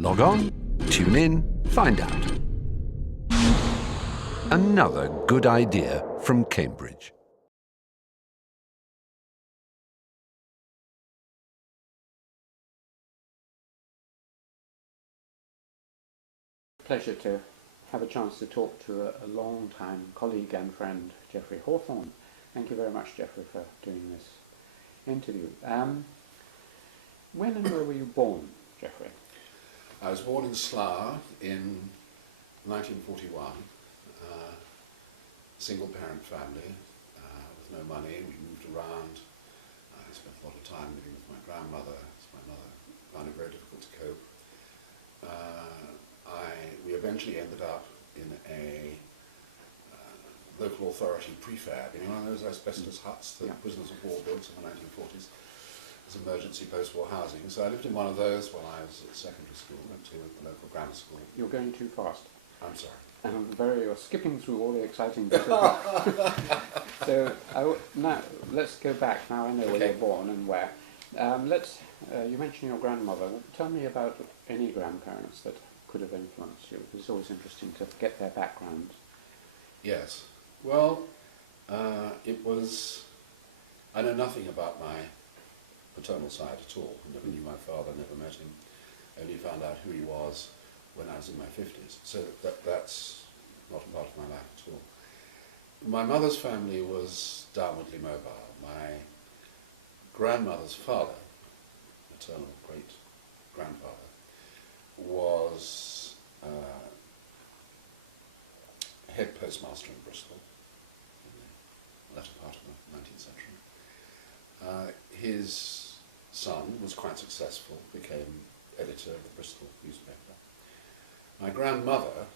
Log on, tune in, find out. Another good idea from Cambridge. Pleasure to have a chance to talk to a long-time colleague and friend, Geoffrey Hawthorn. Thank you very much, Geoffrey, for doing this interview. When and where were you born, Geoffrey? I was born in Slough in 1941, single-parent family with no money. We moved around. I spent a lot of time living with my grandmother. My mother found it very difficult to cope. We eventually ended up in a local authority prefab, you know, one of those asbestos huts that prisoners of war built in the 1940s as emergency post-war housing. So I lived in one of those while I was at secondary school, went to the local grammar school. You're going too fast. I'm sorry. You're skipping through all the exciting bits. So now let's go back. Now I know where you're born and where. You mentioned your grandmother. Tell me about any grandparents that could have influenced you. It's always interesting to get their background. Yes. Well, I know nothing about my paternal side at all. I never knew my father, never met him. Only found out who he was when I was in my 50s. So that's not a part of my life at all. My mother's family was downwardly mobile. My grandmother's father, maternal great-grandfather, was head postmaster in Bristol in the latter part of the 19th century. His son was quite successful, became editor of the Bristol newspaper. My grandmother,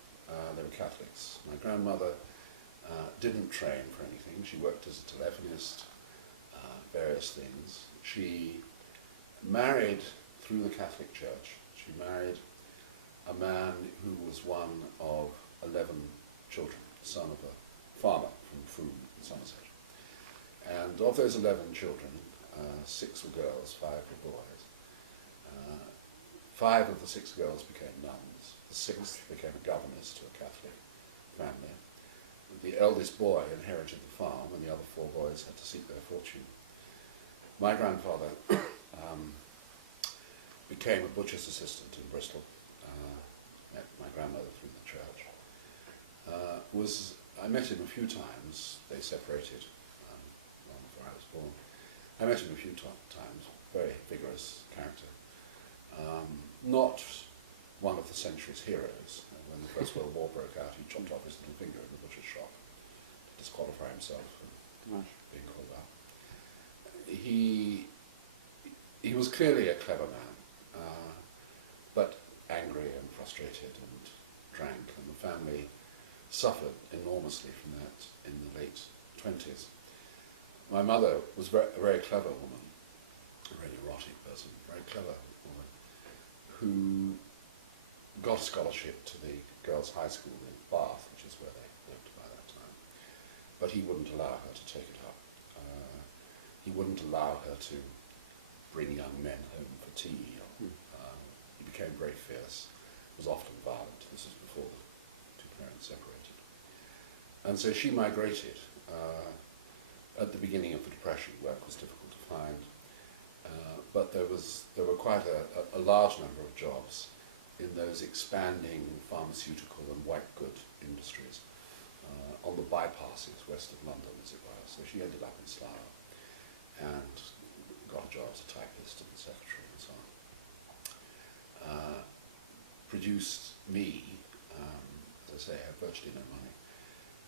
they were Catholics, my grandmother didn't train for anything. She worked as a telephonist, various things. She married through the Catholic Church. She married a man who was one of 11 children, the son of a farmer from Froome in Somerset. And of those 11 children, 6 were girls, 5 were boys. 5 of the 6 girls became nuns. The 6th became a governess to a Catholic family. The eldest boy inherited the farm, and the other 4 boys had to seek their fortune. My grandfather became a butcher's assistant in Bristol. Met my grandmother through the church. I met him a few times. They separated long before I was born. I met him a few times. Very vigorous character. Not one of the century's heroes. When the First World War broke out, he chopped off his little finger in the butcher's shop to disqualify himself from being called out. He was clearly a clever man, but angry and frustrated and drank, and the family suffered enormously from that in the late 20s. My mother was a very clever woman, a very neurotic person, very clever woman, who got a scholarship to the girls' high school in Bath, which is where they lived by that time, but he wouldn't allow her to take it up. He wouldn't allow her to bring young men home for tea. He became very fierce, was often violent. This was before the 2 parents separated. And so she migrated. At the beginning of the Depression, work was difficult to find, but there were quite a large number of jobs in those expanding pharmaceutical and white good industries on the bypasses west of London, as it were. So she ended up in Slough and got a job as a typist and secretary and so on. Produced me, as I say, had virtually no money.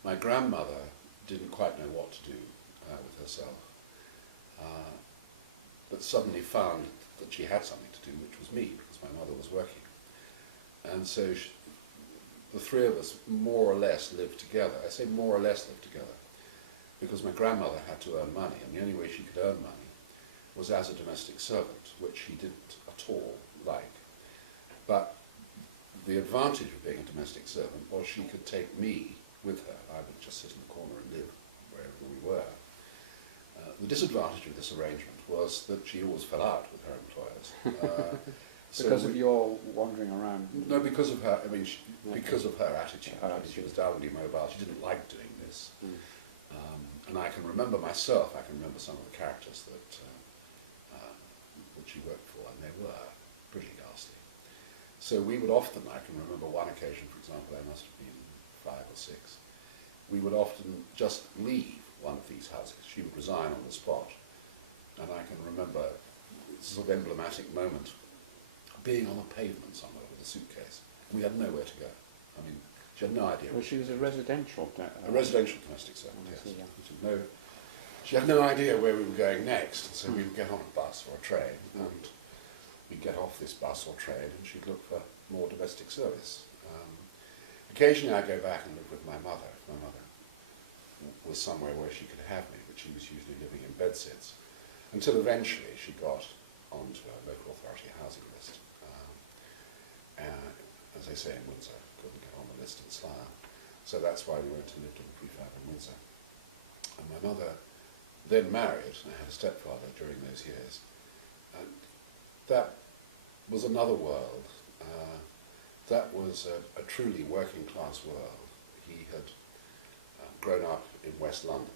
My grandmother didn't quite know what to do with herself, but suddenly found that she had something to do, which was me, because my mother was working. And so the 3 of us more or less lived together. I say more or less lived together because my grandmother had to earn money, and the only way she could earn money was as a domestic servant, which she didn't at all like. But the advantage of being a domestic servant was she could take me with her. I would just sit in the corner and live wherever we were. The disadvantage of this arrangement was that she always fell out with her employers. Because of your wandering around No, because of her. I mean, No. because of her attitude. Her I mean, she attitude. was downwardly mobile. She didn't like doing this. Mm. And I can remember myself. I can remember some of the characters that she worked for, and they were pretty ghastly. So we would often. I can remember one occasion, for example. I must have been 5 or 6. We would often just leave one of these houses. She would resign on the spot, and I can remember this sort of emblematic moment, being on a pavement somewhere with a suitcase. We had nowhere to go. I mean, she had no idea. Well, she was a residential. A residential domestic servant, yes. Yeah. She had no idea where we were going next, so we would get on a bus or a train, and we'd get off this bus or train, and she'd look for more domestic service. Occasionally I'd go back and live with my mother, if my mother was somewhere where she could have me, but she was usually living in bedsits, until eventually she got onto a local authority housing list. As they say in Windsor, couldn't get on the list in Slough. So that's why we went and lived in the prefab in Windsor. And my mother then married, and I had a stepfather during those years. And that was another world. That was a truly working class world. He had grown up in West London,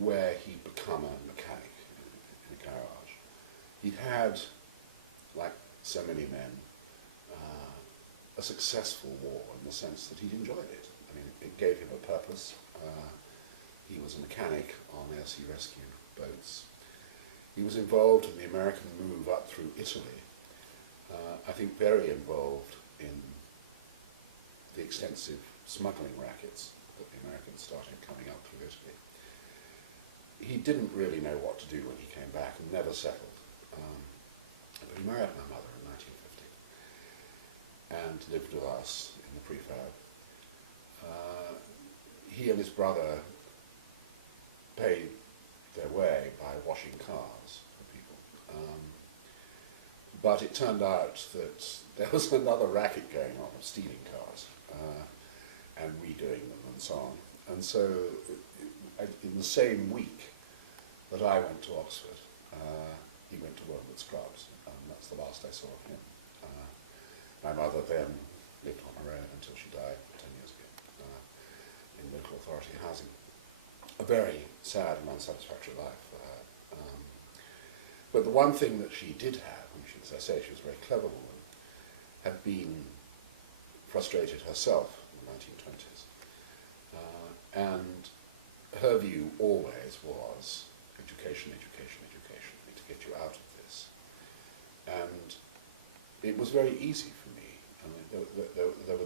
where he'd become a mechanic in a garage. He'd had, like so many men, a successful war in the sense that he'd enjoyed it. I mean, it gave him a purpose. He was a mechanic on air sea rescue boats. He was involved in the American move up through Italy. I think very involved in the extensive smuggling rackets that the Americans started coming up through Italy. He didn't really know what to do when he came back and never settled. But he married my mother in 1950 and lived with us in the prefab. He and his brother paid their way by washing cars for people. But it turned out that there was another racket going on of stealing cars and redoing them and so on. And so in the same week that I went to Oxford, he went to Wormwood Scrubs, and that's the last I saw of him. My mother then lived on her own until she died 10 years ago in local authority housing. A very sad and unsatisfactory life for her. But the one thing that she did have, and as I say, she was a very clever woman, had been frustrated herself in the 1920s. And her view always was education, education, education, we need to get you out of this. And it was very easy for me. I mean, there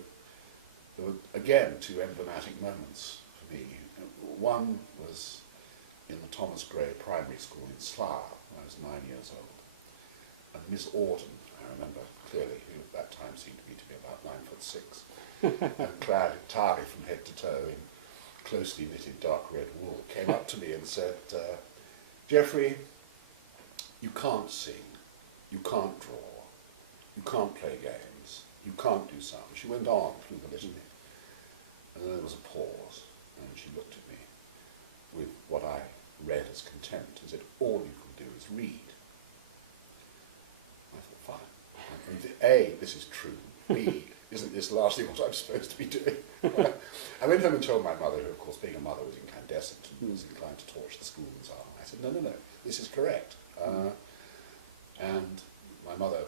were again 2 emblematic moments for me. One was in the Thomas Gray Primary School in Slough when I was 9 years old. And Miss Auden, I remember clearly, who at that time seemed to me to be about 9'6", and clad entirely from head to toe in closely knitted dark red wool, came up to me and said, "Geoffrey, you can't sing, you can't draw, you can't play games, you can't do sound." She went on through the litany, and then there was a pause, and she looked at me with what I read as contempt, and said, "All you can do is read." I thought, fine. I mean, A, this is true. B, isn't this largely what I'm supposed to be doing? I went home and told my mother, who of course being a mother was incandescent and was inclined to torch the school and so on. I said, no, this is correct. And my mother,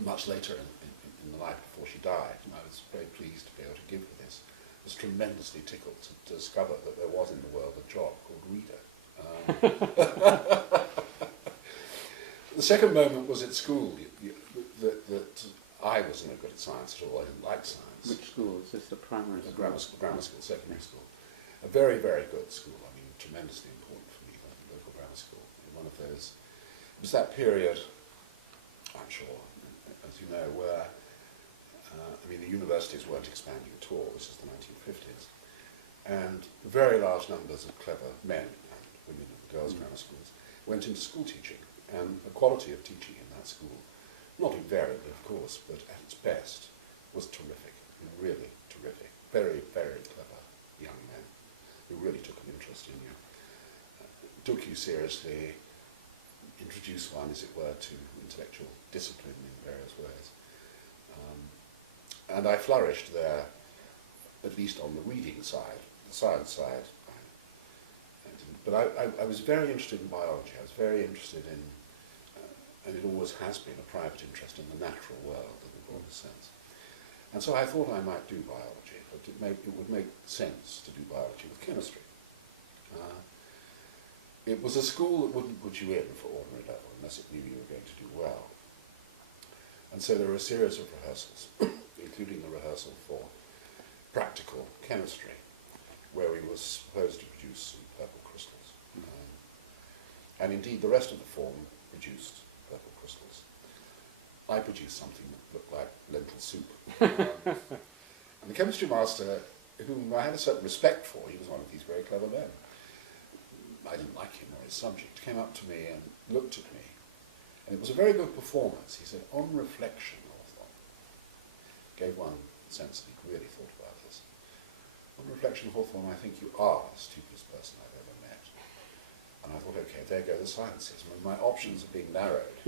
much later in the life before she died, and I was very pleased to be able to give her this, was tremendously tickled to discover that there was in the world a job called reader. The second moment was at school, that I was no good at science at all. I didn't like science. Which school? Is this the primary school? Grammar school, secondary school. A very, very good school. I mean, tremendously important for me, the local grammar school. In one of those, it was that period, I'm sure, as you know, where, I mean, the universities weren't expanding at all. This is the 1950s. And very large numbers of clever men and women in the girls' grammar schools went into school teaching. And the quality of teaching in that school, not invariably, of course, but at its best, was terrific, really terrific. Very, very clever young men who really took an interest in you, took you seriously, introduced one, as it were, to intellectual discipline in various ways. And I flourished there, at least on the reading side. The science side, but I was very interested in biology. I was very interested in, and it always has been, a private interest in the natural world in the broadest sense. And so I thought I might do biology, but it would make sense to do biology with chemistry. It was a school that wouldn't put you in for ordinary level unless it knew you were going to do well. And so there were a series of rehearsals, including the rehearsal for practical chemistry, where we were supposed to produce some purple crystals. And indeed the rest of the form produced purple crystals. I produced something that looked like lentil soup. And the chemistry master, whom I had a certain respect for, he was one of these very clever men. I didn't like him or his subject, came up to me and looked at me. And it was a very good performance. He said, "On reflection, Hawthorn," gave one sense that he'd really thought about this. "On reflection, Hawthorn, I think you are the stupidest person I've ever met." And I thought, okay, there go the sciences. My options are being narrowed.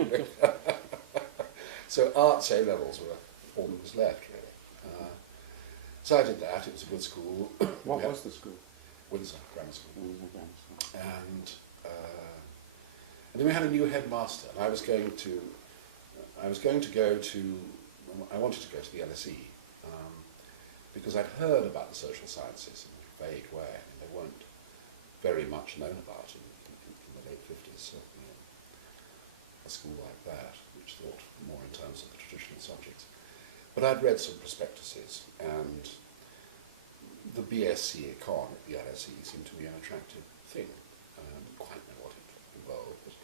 So arts A-levels were all that was left, really. So I did that. It was a good school. What was the school? Windsor Grammar School. Windsor Grammar School. And then we had a new headmaster, and I wanted to go to the LSE, because I'd heard about the social sciences in a vague way. I mean, they weren't very much known about in the late 50s, certainly a school like that, which thought more in terms of the traditional subjects. But I'd read some prospectuses, and the BSc Econ at the LSE seemed to be an attractive thing. I didn't quite know what it involved, but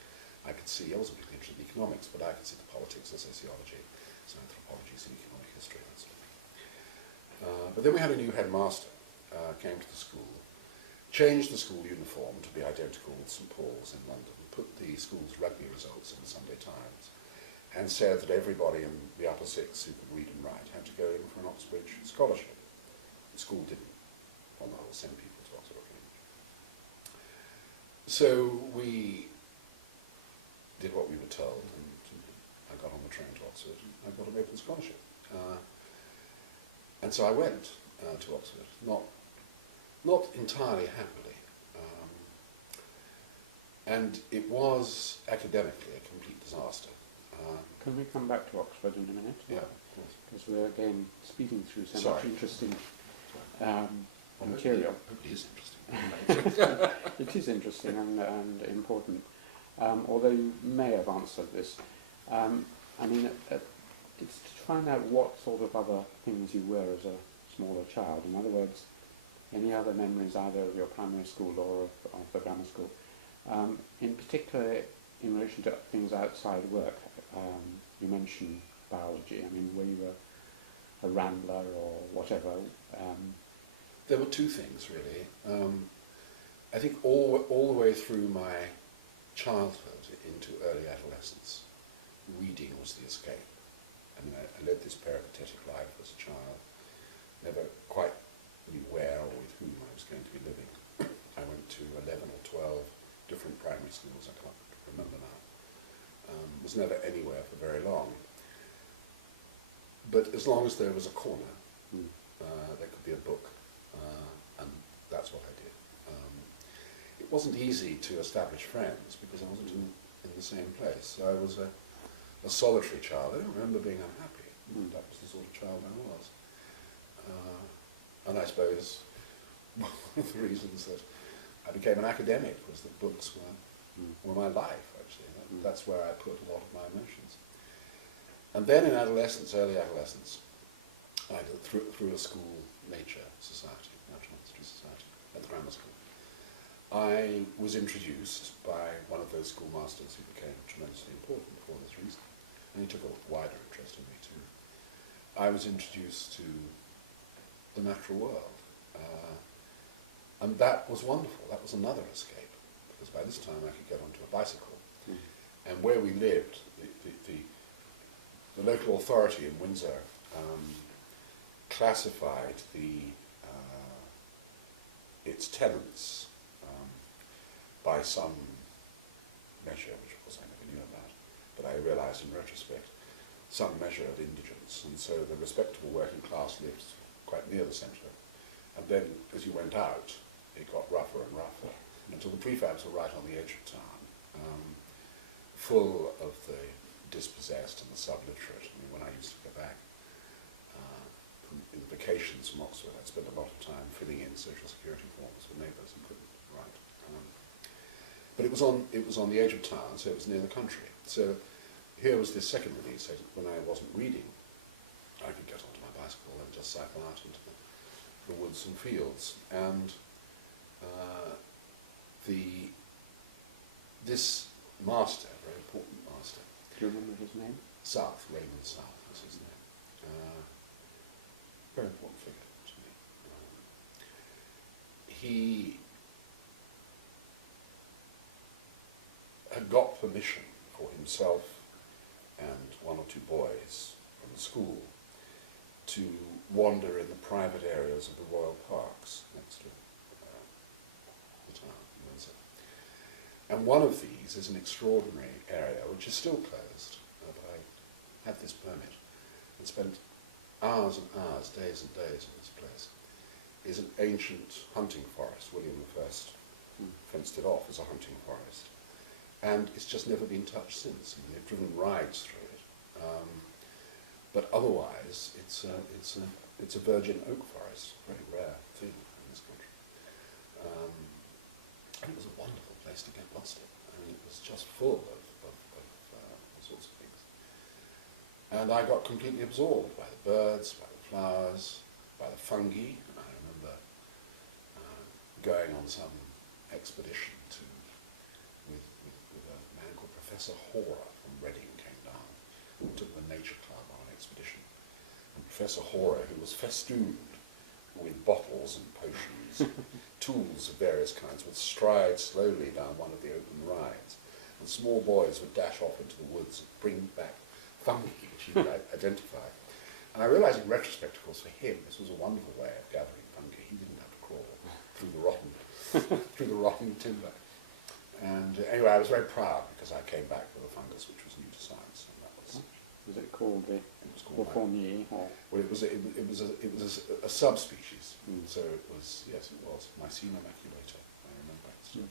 I could see, I wasn't particularly interested in economics, but I could see the politics, the sociology, some anthropology, some economic history, and so on. But then we had a new headmaster, came to the school, changed the school uniform to be identical with St Paul's in London, put the school's rugby results in the Sunday Times, and said that everybody in the upper sixth who could read and write had to go in for an Oxbridge scholarship. The school didn't, on the whole, send people to Oxford or Cambridge. So we did what we were told, and I got on the train to Oxford, and I got an open scholarship. And so I went to Oxford, not entirely happily. And it was academically a complete disaster. Can we come back to Oxford in a minute? Yeah, of course. Because we're again speeding through so Sorry. much interesting material. It is interesting. It is interesting and important. Although you may have answered this. I mean, it's to find out what sort of other things you were as a smaller child. In other words, any other memories either of your primary school or of the grammar school. In particular, in relation to things outside work, you mentioned biology. I mean, were you a rambler or whatever? There were two things, really. I think all the way through my childhood into early adolescence, reading was the escape. I mean, I led this peripatetic life as a child, never quite knew where or with whom I was going to be living. I went to 11 or 12 different primary schools, I can't remember now. Was never anywhere for very long. But as long as there was a corner, there could be a book, and that's what I did. It wasn't easy to establish friends because I wasn't in the same place. So I was a solitary child. I don't remember being unhappy. That was the sort of child I was. And I suppose one of the reasons that I became an academic was that books were my life, actually. That's where I put a lot of my emotions. And then in adolescence, early adolescence, I did through a school nature society, Natural History Society, at the grammar school. I was introduced by one of those schoolmasters who became tremendously important for this reason. And he took a wider interest in me too. I was introduced to the natural world. And that was wonderful. That was another escape. Because by this time I could get onto a bicycle. And where we lived, the local authority in Windsor classified its tenants by some measure, which of course I never knew about, but I realised in retrospect, some measure of indigence, and so the respectable working class lived quite near the centre. And then, as you went out, it got rougher and rougher, until the prefabs were right on the edge of town, full of the dispossessed and the subliterate. I mean, when I used to go back in the vacations from Oxford, I'd spend a lot of time filling in social security forms for neighbours who couldn't write. But it was on the edge of town, so it was near the country. So here was this second release. When I wasn't reading, I could get onto my bicycle and just cycle out into the woods and fields. And this master, a very important master. Do you remember his name? South, Raymond South was his name. Very important figure to me. He had got permission for himself and one or two boys from the school to wander in the private areas of the royal parks next to the town, Windsor. And one of these is an extraordinary area which is still closed, but I had this permit and spent hours and hours, days and days in this place. Is an ancient hunting forest. William I fenced it off as a hunting forest. And it's just never been touched since. I mean, they've driven rides through it. But otherwise, it's a virgin oak forest, a very rare thing in this country. And it was a wonderful place to get lost in. I mean, it was just full of all sorts of things. And I got completely absorbed by the birds, by the flowers, by the fungi. And I remember going on some expedition with a man called Professor Horer from Reading came down. We took the Nature Club on an expedition. And Professor Horer, who was festooned with bottles and potions, tools of various kinds, would stride slowly down one of the open rides. And small boys would dash off into the woods and bring back fungi, which he would identify. And I realised in retrospect, of course, for him, this was a wonderful way of gathering fungi. He didn't have to crawl through the rotten timber. And anyway, I was very proud because I came back with a fungus which was new to science. And that was it called the Hawthornier? Well, it was a subspecies. So it was, yes, it was Mycena maculata. I remember it still.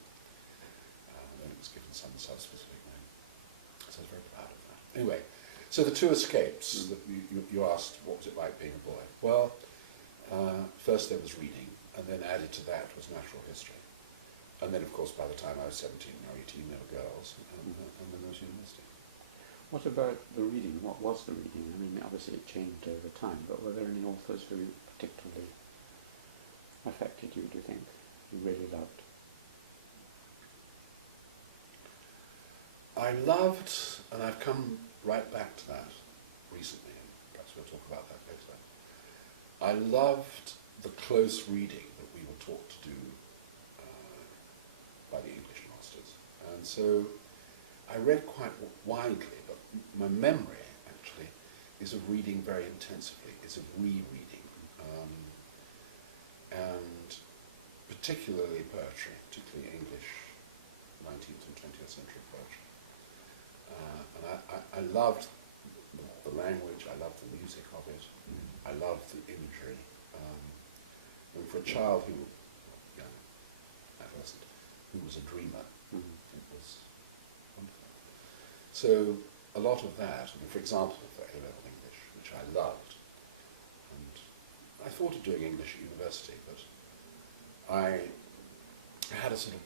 And then it was given some subspecific name. So I was very proud of that. Anyway. So the two escapes, that you asked what was it like being a boy. Well, first there was reading, and then added to that was natural history. And then, of course, by the time I was 17 or 18, there were girls, and then there was university. What about the reading? What was the reading? I mean, obviously it changed over time, but were there any authors who particularly affected you, do you think, you really loved? I loved, and I've come right back to that recently, and perhaps we'll talk about that later. I loved the close reading that we were taught to do by the English masters. And so I read quite widely, but my memory, actually, is of reading very intensively, is of rereading, and particularly poetry, particularly English 19th and 20th century poetry. And I loved the language, I loved the music of it, I loved the imagery. And for a child who, young adolescent, who was a dreamer, it was wonderful. So a lot of that, I mean, for example, the A-level English, which I loved, and I thought of doing English at university, but I had a sort of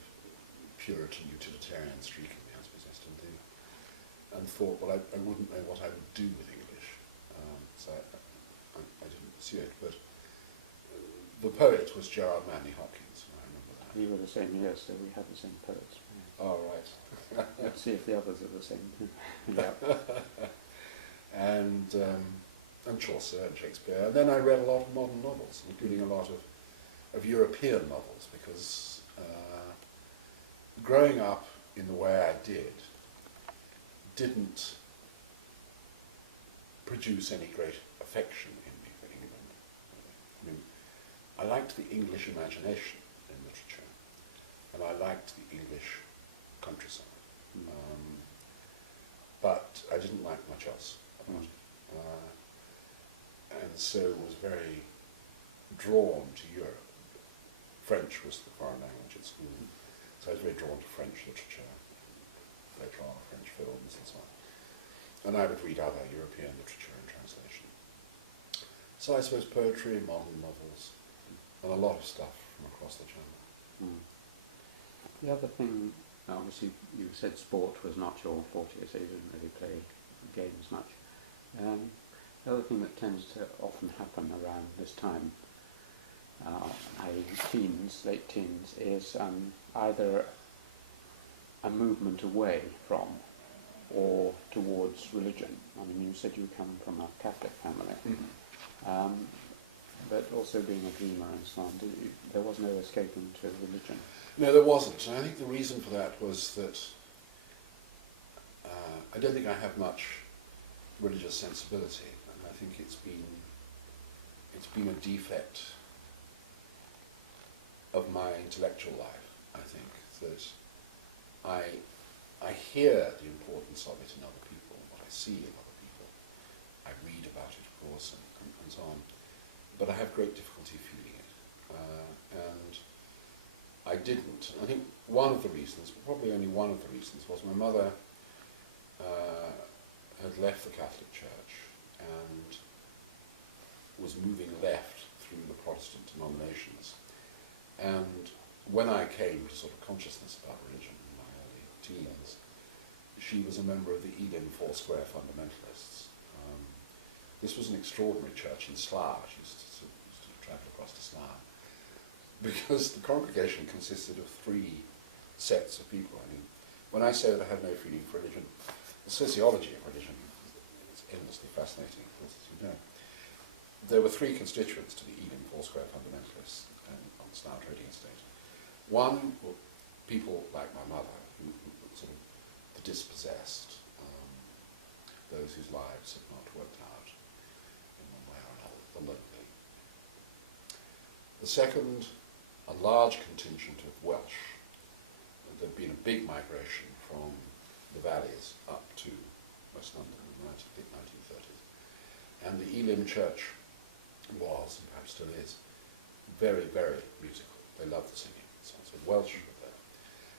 Puritan utilitarian streak in me, I suppose I still do. And thought, well, I wouldn't know what I would do with English, so I didn't pursue it. But the poet was Gerard Manley Hopkins, I remember that. We were the same year, so we had the same poets. Oh, right. Let's see if the others are the same. Yeah. And Chaucer and Shakespeare. And then I read a lot of modern novels, including a lot of European novels, because growing up in the way I didn't produce any great affection in me for England. I mean, I liked the English imagination in literature, and I liked the English countryside. But I didn't like much else about it. And so was very drawn to Europe. French was the foreign language at school, so I was very drawn to French literature, later on French films and so on. And I would read other European literature in translation. So I suppose poetry, modern novels, and a lot of stuff from across the Channel. Mm. The other thing, obviously you said sport was not your forte, so you didn't really play games much. The other thing that tends to often happen around this time, i.e. teens, late teens, is either a movement away from or towards religion. I mean, you said you come from a Catholic family, but also being a dreamer and so on, there was no escaping to religion. No, there wasn't. And I think the reason for that was that I don't think I have much religious sensibility. And I think it's been a defect of my intellectual life, I think, that I hear the importance of it in other people, what I see in other people. I read about it, of course, and so on. But I have great difficulty feeling it. And I didn't. I think one of the reasons, probably only one of the reasons, was my mother had left the Catholic Church and was moving left through the Protestant denominations. And when I came to sort of consciousness about religion in my early teens, she was a member of the Ealing Foursquare Fundamentalists. This was an extraordinary church in Slough. She used to travel across to Slough, because the congregation consisted of three sets of people. I mean, when I say that I have no feeling for religion, the sociology of religion is endlessly fascinating, of course, as you know. There were three constituents to the Ealing Foursquare Fundamentalists on Slough Trading Estate. One were people like my mother, who sort of the dispossessed, those whose lives had not worked out in one way or another, the lonely. The second, a large contingent of Welsh. There'd been a big migration from the valleys up to West London in the late 1930s. And the Elim Church was, and perhaps still is, very, very musical. They loved the singing. So Welsh were there.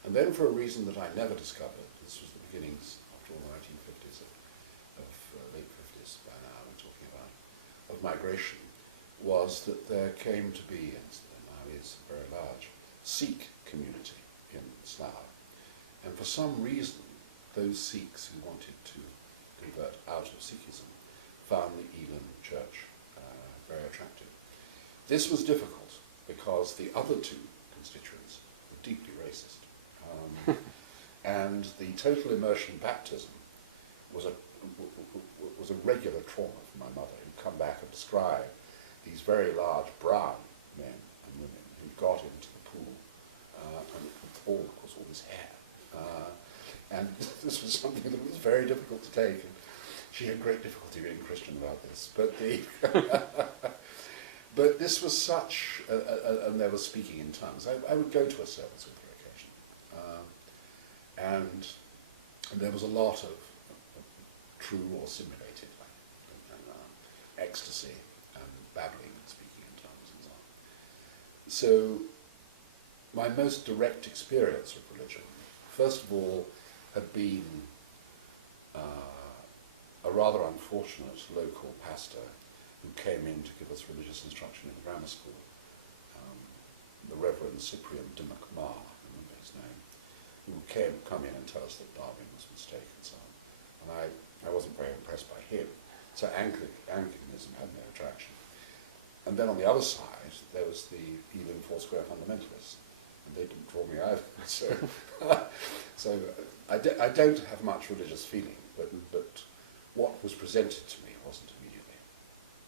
And then for a reason that I never discovered, this was the beginnings, after all, the 1950s, late 50s by now we're talking about, of migration, was that there came to be, and now is very large, Sikh community in Slough. And for some reason, those Sikhs who wanted to convert out of Sikhism found the Elim Church very attractive. This was difficult because the other two constituents were deeply racist. And the total immersion baptism was a regular trauma for my mother, who'd come back and describe these very large brown men and women who got into the pool, and all, of course, all this hair. And this was something that was very difficult to take. And she had great difficulty being Christian about this. But but this was such, and they were speaking in tongues. I would go to a service with her occasionally. And there was a lot of true or simulated ecstasy and babbling and speaking in tongues and so on. So my most direct experience of religion, first of all, had been a rather unfortunate local pastor who came in to give us religious instruction in the grammar school, the Reverend Cyprian de Macmar, I remember his name, who would come in and tell us that Darwin was a mistake and so on. And I wasn't very impressed by him. So Anglicanism had no attraction. And then on the other side, there was the Elim Foursquare Fundamentalists, and they didn't draw me either. So I don't have much religious feeling, but what was presented to me wasn't immediately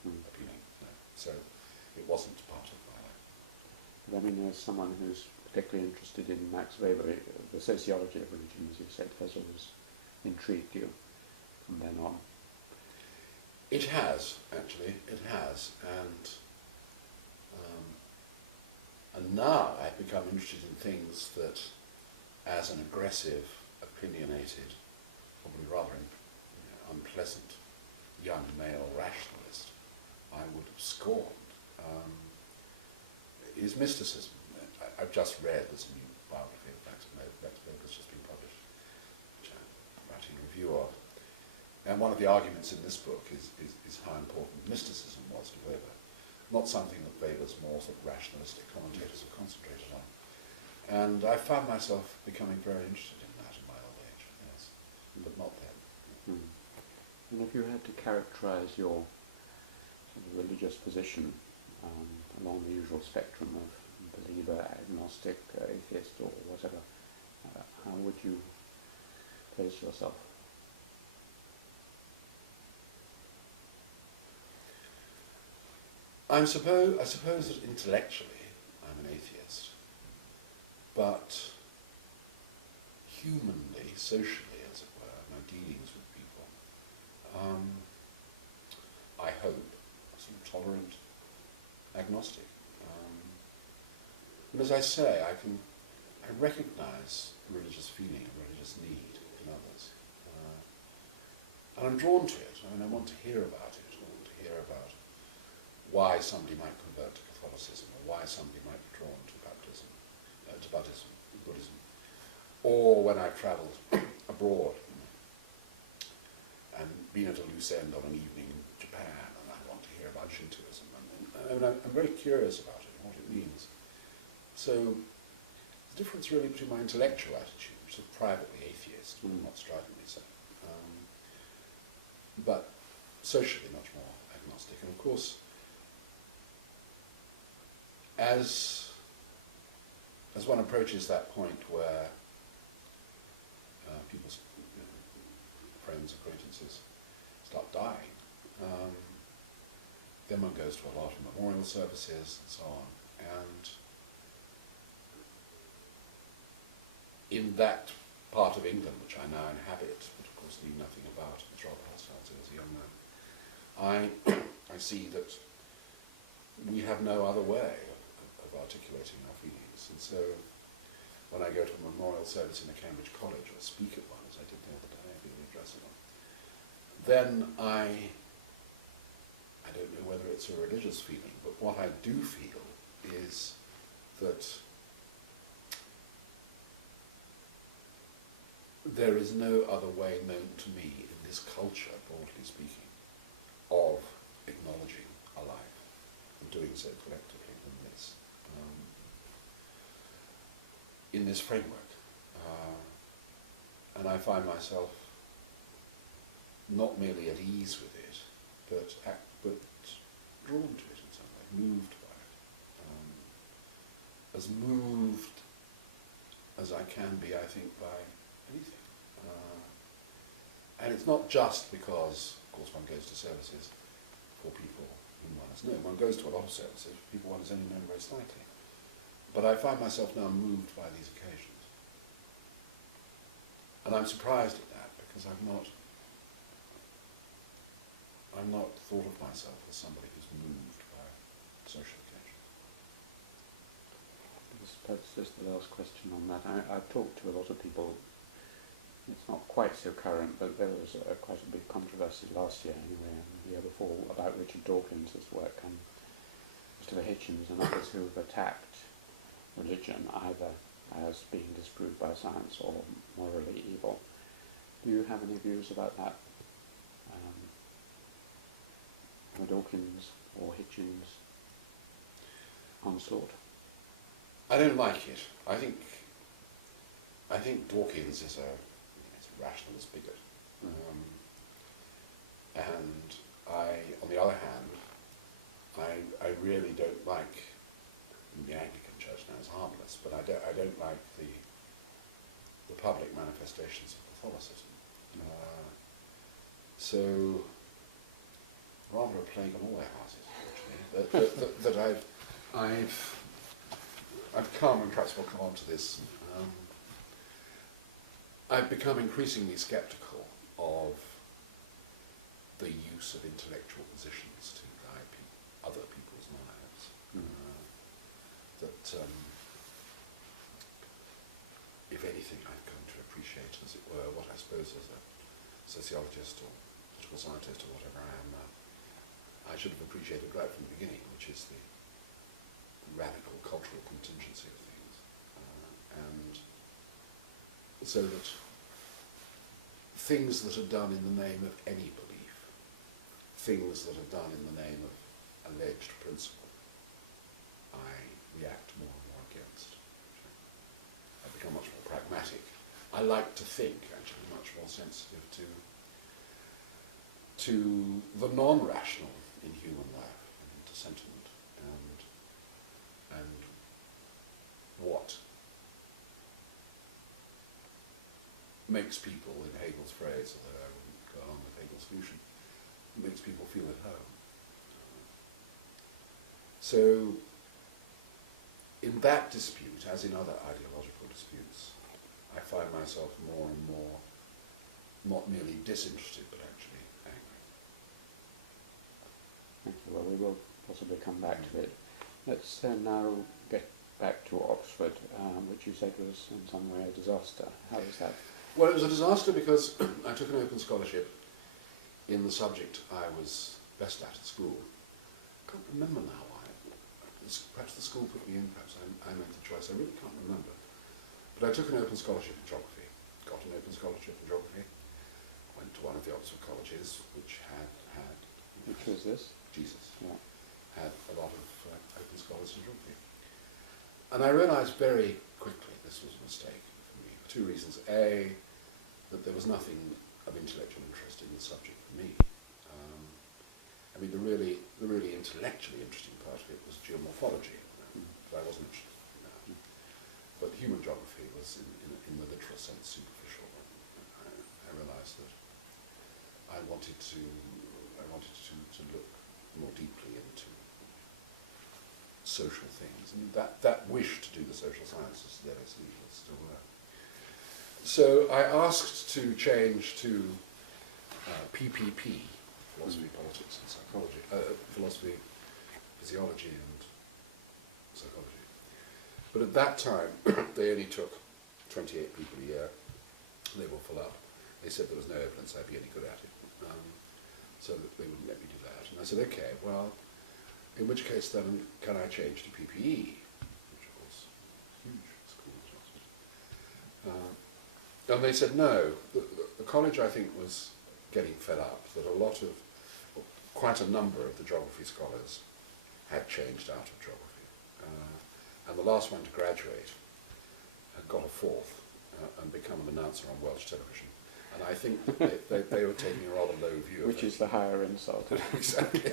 appealing. No. So it wasn't part of my life. But I mean, as someone who's particularly interested in Max Weber, the sociology of religion, as you said, has always intrigued you from then on. It has, actually, it has, and now I've become interested in things that, as an aggressive, opinionated, probably rather unpleasant young male rationalist I would have scorned, is mysticism. I've just read this new biography of Max Weber's just been published, which I'm writing a review of. And one of the arguments in this book is how important mysticism was to Weber. Not something that Weber's more sort of rationalistic commentators have concentrated on. And I found myself becoming very interested in that in my old age, yes, but not then. And if you had to characterize your sort of religious position along the usual spectrum of believer, agnostic, atheist, or whatever, how would you place yourself? I suppose that intellectually I'm an atheist, but humanly, socially, as it were, my dealings with people, I hope, some tolerant agnostic. And as I say, I recognise religious feeling, a religious need in others, and I'm drawn to it. I mean, I want to hear about it. I want to hear about why somebody might convert to Catholicism, or why somebody might be drawn to Buddhism, or when I've travelled abroad and been at a loose end on an evening in Japan, and I want to hear about Shintoism. I'm very curious about it and what it means. So the difference really between my intellectual attitude, which is privately atheist, not stridently so, but socially much more agnostic. And of course, as one approaches that point where people's friends, acquaintances start dying, then one goes to a lot of memorial services and so on. And in that part of England, which I now inhabit, but of course knew nothing about, it was rather hostile to as a young man, I see that we have no other way of articulating our feelings. And so when I go to a memorial service in a Cambridge college, or speak at one, as I did the other day, being addressing one, then I don't know whether it's a religious feeling, but what I do feel is that there is no other way known to me in this culture, broadly speaking, of acknowledging a life, and doing so collectively than this, in this framework. And I find myself not merely at ease with it, but drawn to it in some way, moved by it. As moved as I can be, I think, by anything. And it's not just because, of course, one goes to services for people whom one has known. One goes to a lot of services for people one has only known very slightly. But I find myself now moved by these occasions. And I'm surprised at that, because I've not thought of myself as somebody who's moved by social occasions. Perhaps just the last question on that. I've talked to a lot of people. It's not quite so current, but there was quite a big controversy last year, anyway, and the year before, about Richard Dawkins' work, and Mr. Hitchens and others who have attacked religion either as being disproved by science or morally evil. Do you have any views about that? The Dawkins or Hitchens onslaught? I don't like it. I think Dawkins is a rationalist bigot. And on the other hand, I really don't like, the Anglican Church now is harmless, but I don't like the public manifestations of Catholicism. So rather a plague on all their houses, actually. That I've come, and perhaps we'll come on to this, I've become increasingly sceptical of the use of intellectual positions to guide other people's lives. If anything, I've come to appreciate, as it were, what I suppose as a sociologist or political scientist or whatever I am now, I should have appreciated right from the beginning, which is the radical cultural contingency of things. And so that things that are done in the name of any belief, things that are done in the name of alleged principle, I react more and more against. I become much more pragmatic. I like to think, actually, much more sensitive to the non-rational in human life, and to sentiment, and what makes people, in Hegel's phrase, although I wouldn't go on with Hegel's solution, makes people feel at home. So, in that dispute, as in other ideological disputes, I find myself more and more not merely disinterested, but actually angry. Thank you. Well, we will possibly come back to it. Let's now get back to Oxford, which you said was in some way a disaster. How was that? Well, it was a disaster because I took an open scholarship in the subject I was best at school. I can't remember now why. Perhaps the school put me in, perhaps I made the choice, I really can't remember. But I took an open scholarship in geography, got an open scholarship in geography, went to one of the Oxford colleges, which had... Which was this? Jesus. Yeah. Had a lot of open scholars in geography. And I realised very quickly this was a mistake for me, for two reasons. A, that there was nothing of intellectual interest in the subject for me. I mean, the really intellectually interesting part of it was geomorphology, but I wasn't interested in that. But human geography was, in the literal sense, superficial. I realised that I wanted to look more deeply into social things, and that wish to do the social sciences at the LSE was still there. So I asked to change to PPP, philosophy, politics and psychology, philosophy, physiology and psychology. But at that time, they only took 28 people a year. They were full up. They said there was no evidence I'd be any good at it, so that they wouldn't let me do that. And I said, okay, well, in which case then can I change to PPE, which was huge school at Oxford. And they said no. The college, I think, was getting fed up that quite a number of the geography scholars had changed out of geography. And the last one to graduate had got a fourth and become an announcer on Welsh television. And I think they were taking a rather low view of it. Which is the higher insult. Exactly.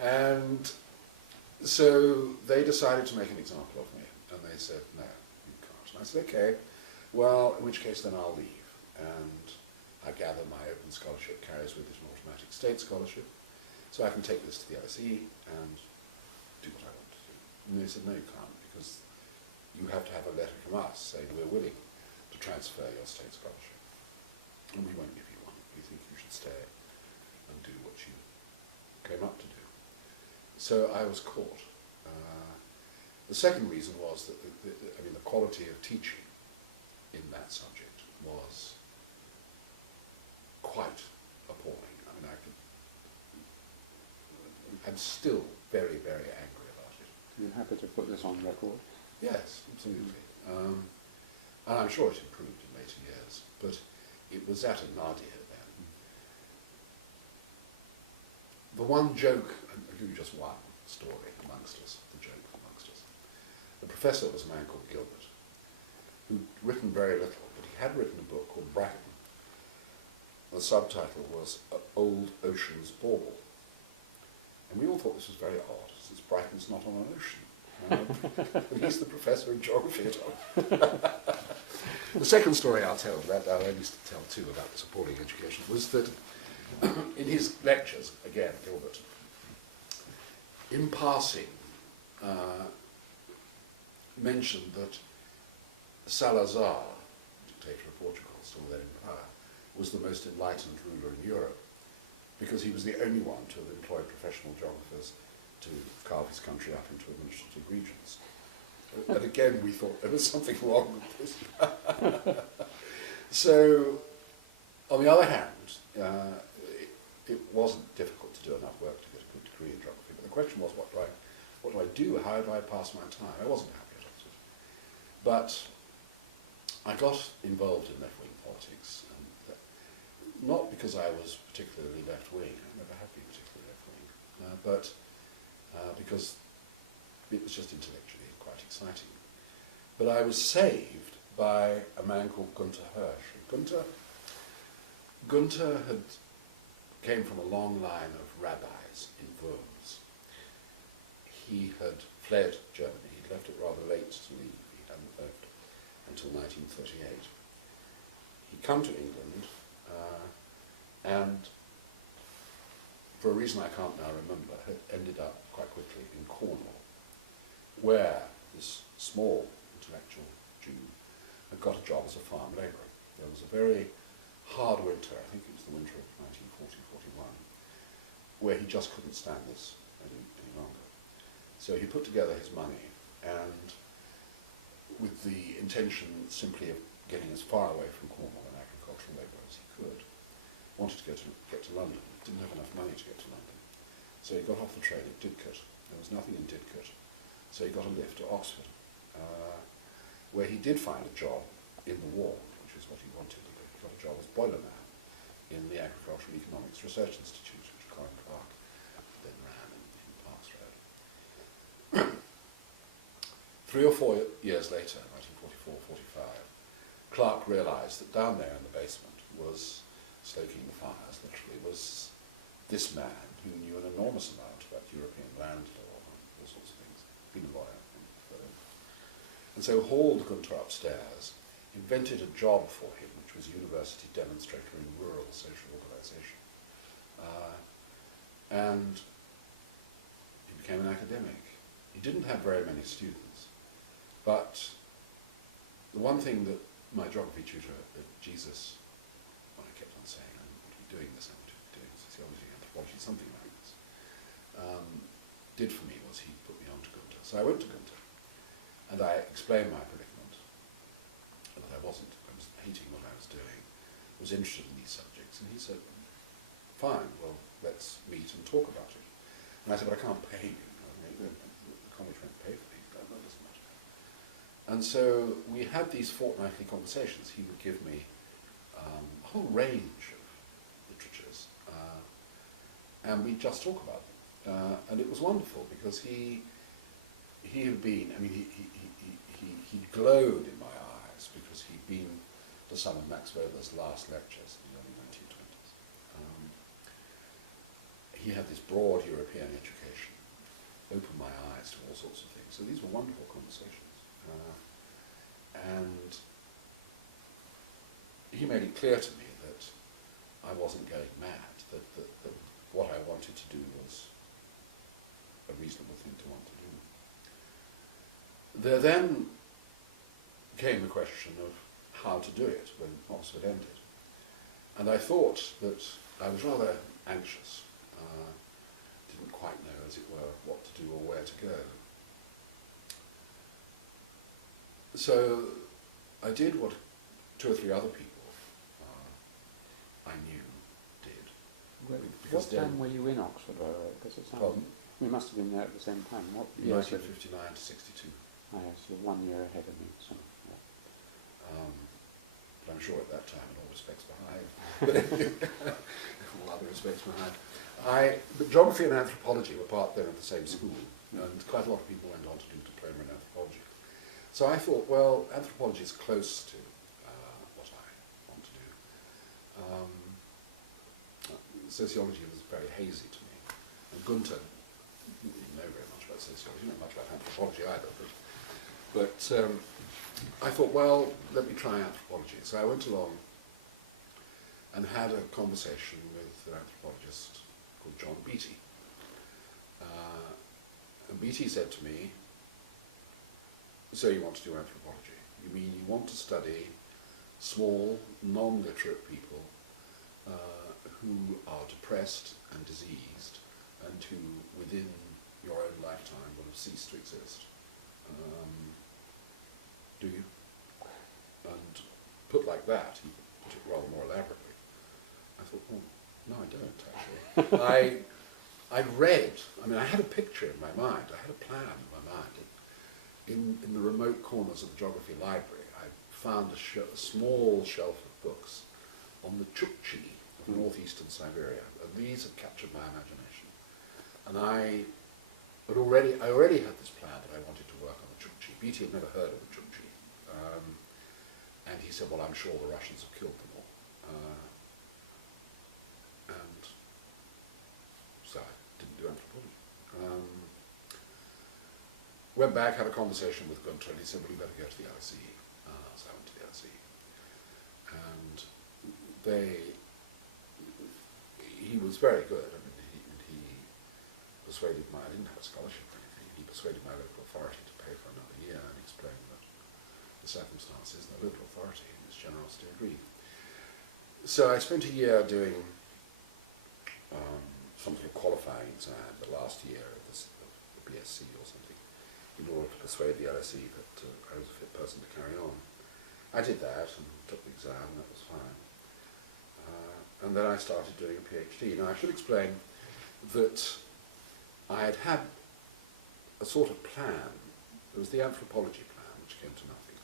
And so they decided to make an example of me. And they said, no, you can't. And I said, okay, well, in which case then I'll leave. And I gather my open scholarship carries with it an automatic state scholarship, so I can take this to the LSE and do what I want to do. And they said, no, you can't, because you have to have a letter from us saying we're willing to transfer your state scholarship. And we won't give you one. We think you should stay and do what you came up to do. So I was caught. The second reason was that the quality of teaching in that subject was quite appalling. I mean, I'm still very, very angry about it. You're happy to put this on record? Yes, absolutely. And I'm sure it improved in later years, but it was at a nadir then. The one joke, I'll give you just one story amongst us, the joke amongst us. The professor was a man called Gilbert, who'd written very little, but he had written a book called Brighton. The subtitle was Old Ocean's Bauble. And we all thought this was very odd, since Brighton's not on an ocean. And he's the professor in geography at all. The second story I'll tell, that I'll only tell two about this appalling education, was that in his lectures, again, Gilbert, in passing, mentioned that Salazar, dictator of Portugal, still there in power, was the most enlightened ruler in Europe, because he was the only one to have employed professional geographers to carve his country up into administrative regions. And again, we thought there was something wrong with this. So On the other hand, it wasn't difficult to do enough work to get a good degree in geography, but the question was, what do I do? How do I pass my time? I wasn't happy at Oxford. But I got involved in left-wing politics, and not because I was particularly left-wing. I never have been particularly left-wing, but because it was just intellectually quite exciting. But I was saved by a man called Gunther Hirsch. Gunther came from a long line of rabbis in Worms. He had fled Germany. He'd left it rather late to leave. He hadn't left until 1938. He'd come to England, and for a reason I can't now remember, had ended up quite quickly in Cornwall, where this small intellectual Jew had got a job as a farm labourer. There was a very hard winter, I think it was the winter of 1940-41, where he just couldn't stand this any longer. So he put together his money, and with the intention simply of getting as far away from Cornwall and agricultural labour as he could, wanted to get to London. Didn't have enough money to get to London. So he got off the train at Didcot. There was nothing in Didcot. So he got a lift to Oxford, where he did find a job in the war, which is what he wanted. He got a job as boilerman in the Agricultural Economics Research Institute, which Colin Clark then ran in Parks Road. 3 or 4 years later, 1944-45, Clark realised that down there in the basement was, stoking the fires literally, was this man who knew an enormous amount about European land law and all sorts of things. Been a lawyer. And so hauled Gunther upstairs, invented a job for him, which was university demonstrator in rural social organisation. And he became an academic. He didn't have very many students, but the one thing that my geography tutor at Jesus, well, I kept on saying, I'm going to be doing this, I'm going to be doing sociology, anthropology, something like this, did for me was he put me on to Gunther. So I went to Gunther, and I explained my predicament, that I was hating what I was doing, was interested in these subjects, and he said, fine, well, let's meet and talk about it. And I said, but I can't pay you. The college won't pay for these, that doesn't matter. And so we had these fortnightly conversations. He would give me a whole range of literatures, and we'd just talk about them. And it was wonderful, because he had been, I mean, he glowed in my eyes, because he'd been to some of Max Weber's last lectures in the early 1920s. He had this broad European education, opened my eyes to all sorts of things. So these were wonderful conversations. And he made it clear to me that I wasn't going mad, that what I wanted to do was a reasonable thing to want to do. There then came the question of how to do it when Oxford ended. And I thought that I was rather anxious, didn't quite know, as it were, what to do or where to go. So I did what 2 or 3 other people I knew did. What time were you in Oxford? Because it sounds, we must have been there at the same time. What years? 1959 to 62. Oh, yes, you're 1 year ahead of me. So, yeah. But I'm sure at that time, in all respects behind, but all other respects behind. But geography and anthropology were part then of the same school, and quite a lot of people went on to do diploma in anthropology. So I thought, well, anthropology is close to what I want to do. Sociology was very hazy to me, and Gunther didn't know very much about sociology, not much about anthropology either, but I thought, well, let me try anthropology. So I went along and had a conversation with an anthropologist called John Beattie. And Beattie said to me, so you want to do anthropology? You mean you want to study small, non-literate people who are depressed and diseased, and who, within your own lifetime, will have ceased to exist? Do you? And put like that, he put it rather more elaborately, I thought, oh, no, I don't actually. I read, I mean, I had a picture in my mind, I had a plan in my mind. In the remote corners of the geography library, I found a small shelf of books on the Chukchi of northeastern Siberia, and these had captured my imagination. And I already had this plan that I wanted to work on the Chukchi. Beatty had never heard of the Chukchi. And he said, well, I'm sure the Russians have killed them all. And so I didn't do anthropology. Went back, had a conversation with Gunter, and he said, well, you better go to the LSE. So I went to the LSE. And he was very good. I mean, he persuaded I didn't have a scholarship or anything, he persuaded my local authority to pay for another year and explained the circumstances, and the local authority in its generosity agreed. So I spent a year doing some sort of qualifying exam, the last year of the BSc or something, in order to persuade the LSE that I was a fit person to carry on. I did that and took the exam, and that was fine. And then I started doing a PhD. Now I should explain that I had had a sort of plan. There was the anthropology plan, which came to nothing.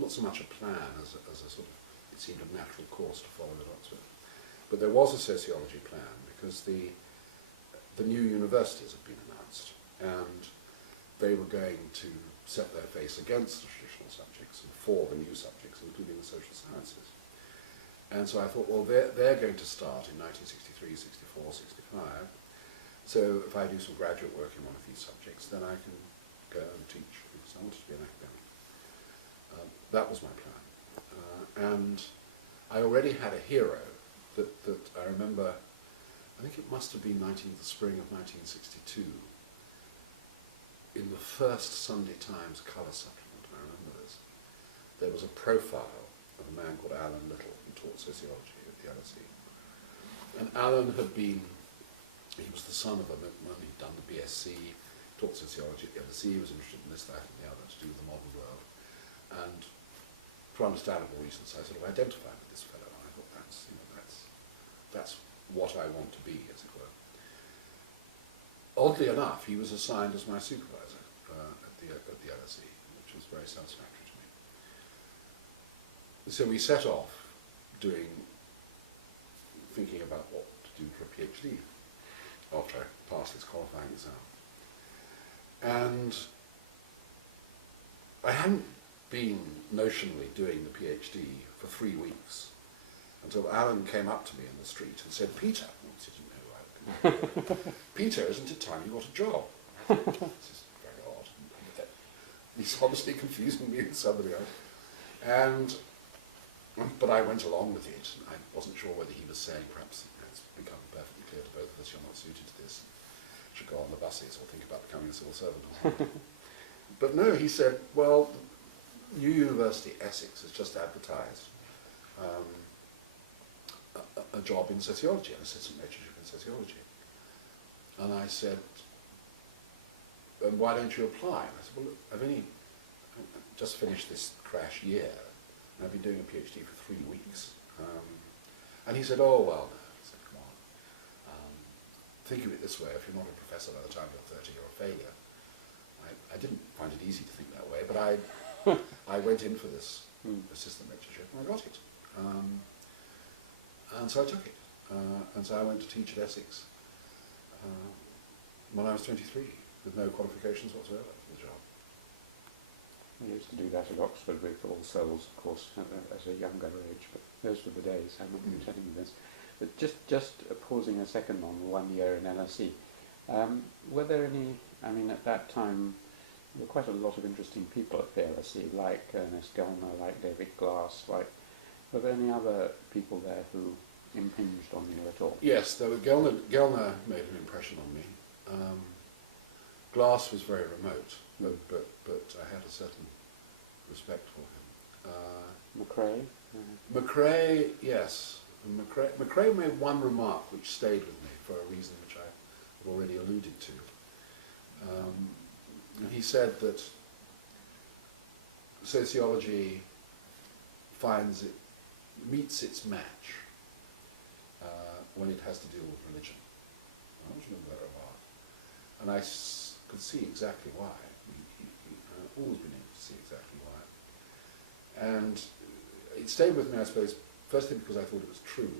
Not so much a plan as a sort of, it seemed a natural course to follow at Oxford. But there was a sociology plan because the new universities had been announced, and they were going to set their face against the traditional subjects and for the new subjects, including the social sciences. And so I thought, well, they're going to start in 1963, 64, 65. So if I do some graduate work in one of these subjects, then I can go and teach, because I wanted to be an academic. That was my plan. And I already had a hero that I remember, I think it must have been the spring of 1962, in the first Sunday Times colour supplement, I remember this, there was a profile of a man called Alan Little, who taught sociology at the LSE. And Alan had been, he was the son of a milkman, he'd done the BSc, taught sociology at the LSE, he was interested in this, that and the other, to do with the modern world. And for understandable reasons, I sort of identified with this fellow, and I thought that's what I want to be, as it were. Oddly enough, he was assigned as my supervisor at the LSE, which was very satisfactory to me. So we set off thinking about what to do for a PhD after I passed this qualifying exam. And I hadn't been notionally doing the PhD for 3 weeks until Alan came up to me in the street and said, Peter, he didn't know who I was. Peter, isn't it time you got a job? I thought, this is very odd. He's obviously confusing me with somebody else. But I went along with it. I wasn't sure whether he was saying, perhaps it's become perfectly clear to both of us, you're not suited to this, you should go on the buses or think about becoming a civil servant or something. But no, he said, well, New University Essex has just advertised a job in sociology, an assistant lectureship in sociology. And I said, and why don't you apply? And I said, well, look, I've just finished this crash year, and I've been doing a PhD for 3 weeks. And he said, oh, well, no. I said, come on. Think of it this way, if you're not a professor by the time you're 30, you're a failure. I didn't find it easy to think that way, but I went in for this assistant lectureship, and I got it. And so I took it. And so I went to teach at Essex when I was 23, with no qualifications whatsoever for the job. I used to do that at Oxford with All Souls, of course, at a younger age, but those were the days. I wouldn't be telling you this. But just pausing a second on 1 year in LSE, were there any, I mean, at that time, there were quite a lot of interesting people at the LSE, like Ernest Gellner, like David Glass, were there any other people there who impinged on you at all? Yes, there were Gellner made an impression on me. Glass was very remote, but I had a certain respect for him. Macrae? Macrae, yes. Macrae made one remark which stayed with me for a reason which I have already alluded to. He said that sociology meets its match when it has to deal with religion. I always remember that remark. And I could see exactly why. I've always been able to see exactly why. And it stayed with me, I suppose, firstly because I thought it was true,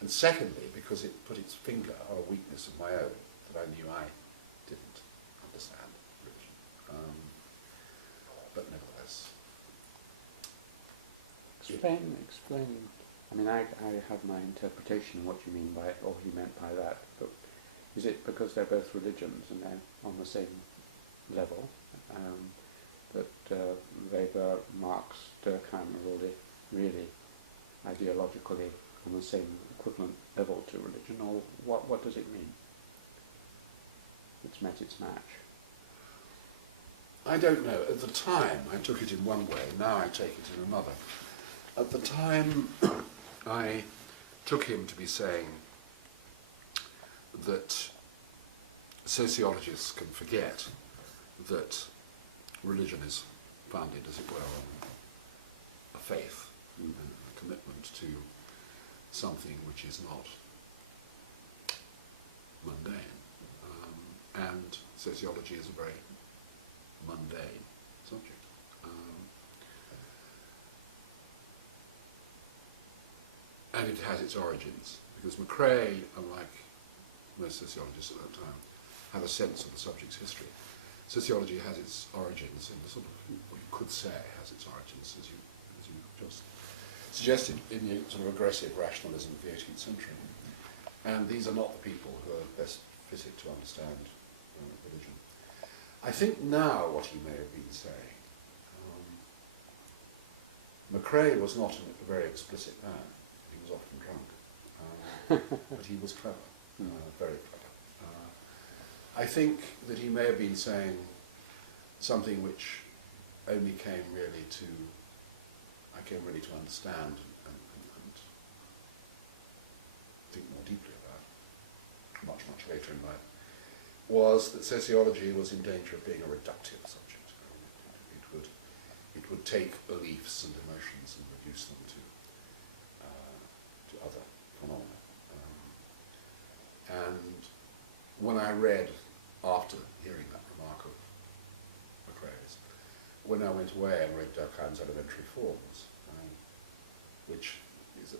and secondly because it put its finger on a weakness of my own that I knew I didn't understand religion. But nevertheless. Explain. I mean, I have my interpretation of what you mean by it, or he meant by that, but is it because they're both religions and they're on the same level that Weber, Marx, Durkheim are really ideologically on the same equivalent level to religion, or what does it mean? It's met its match. I don't know. At the time, I took it in one way. Now I take it in another. At the time, I took him to be saying that sociologists can forget that religion is founded, as it were, on a faith, a commitment to something which is not mundane. And sociology is a very mundane subject. And it has its origins, because Macfarlane, unlike most sociologists at that time, had a sense of the subject's history. Sociology has its origins in the sort of, what you could say has its origins, as you just suggested, in the sort of aggressive rationalism of the 18th century. And these are not the people who are best fitted to understand religion. I think now what he may have been saying, Macfarlane was not a very explicit man. He was often drunk, but he was clever, very clever. I think that he may have been saying something which only came really to, I came really to understand and think more deeply about, much later in life, was that sociology was in danger of being a reductive subject. It would take beliefs and emotions and reduce them to other phenomena. And when I read, after hearing that remark of Macfarlane's, when I went away and read Durkheim's Elementary Forms, which is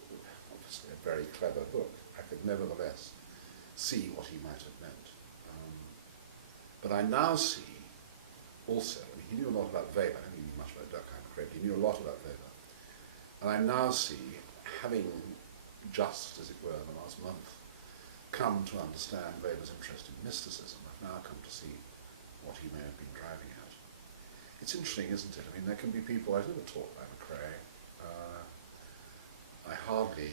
obviously a very clever book, I could nevertheless see what he might have meant. But I now see also, I mean, he knew a lot about Weber, I don't know much about Durkheim, but he knew a lot about Weber. And I now see, having just, as it were, in the last month, come to understand Weber's interest in mysticism, I've now come to see what he may have been driving at. It's interesting, isn't it? I mean, there can be people, I've never taught by Macfarlane. I hardly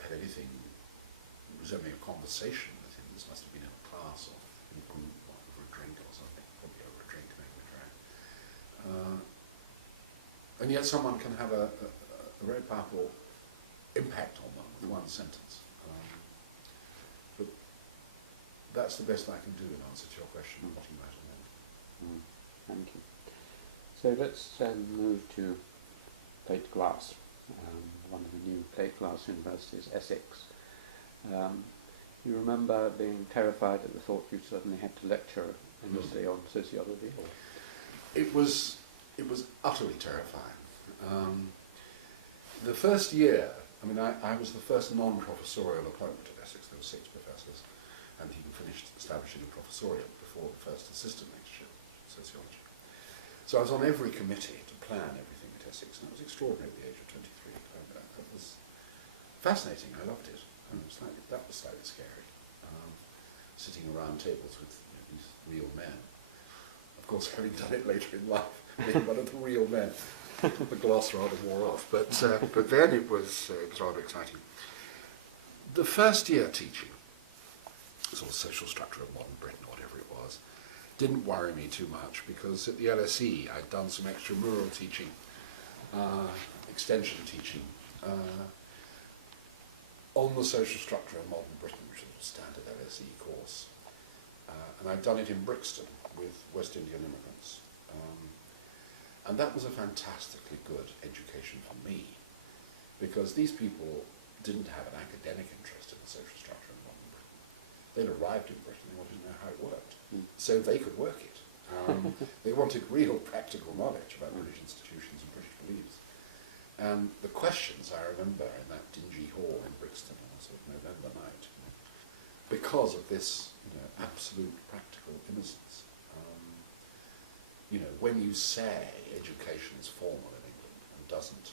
had anything resembling a conversation with him. This must have been in a class or in a group or over a drink or something, probably over a drink, maybe we drank. And yet someone can have a very powerful impact on one with one sentence. But that's the best I can do in answer to your question on what he might have meant. Thank you. So let's move to plate glass, one of the new plate glass universities, Essex. You remember being terrified at the thought you suddenly had to lecture endlessly on sociology? Or? It was utterly terrifying. The first year, I mean, I was the first non-professorial appointment at Essex. There were 6 professors, and he finished establishing a professoriate before the first assistant lecturer in sociology. So I was on every committee to plan everything at Essex, and it was extraordinary at the age of 23. That was fascinating. I loved it. That was slightly scary. Sitting around tables with these real men. Of course, having done it later in life, being one of the real men, the glass rather wore off. But then it was rather exciting. The first year teaching, sort of social structure of modern Britain, whatever it was, didn't worry me too much, because at the LSE I'd done some extramural teaching, extension teaching, on the social structure of modern Britain, which is a standard LSE course. And I'd done it in Brixton with West Indian immigrants. And that was a fantastically good education for me, because these people didn't have an academic interest in the social structure of modern Britain. They'd arrived in Britain, they wanted to know how it worked, so they could work it. They wanted real practical knowledge about British institutions and British beliefs. And the questions I remember in that dingy hall in Brixton on a sort of November night, because of this, absolute practical innocence. When you say education is formal in England and doesn't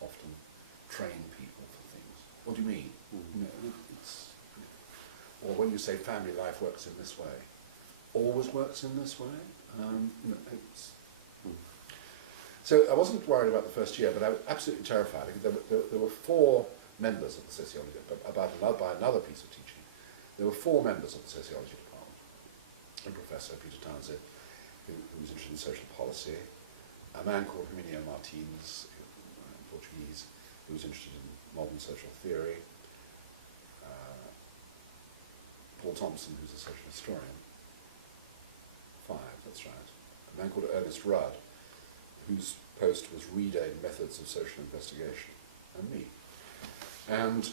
often train people for things, what do you mean? Or when you say family life works in this way, always works in this way. So I wasn't worried about the first year, but I was absolutely terrified. There were 4 members of the sociology, by another piece of teaching. There were 4 members of the sociology department. A professor, Peter Townsend, who was interested in social policy, a man called Herminio Martins, Portuguese, who was interested in modern social theory, Paul Thompson, who's a social historian, 5, that's right, a man called Ernest Rudd, whose post was reading methods of social investigation, and me. And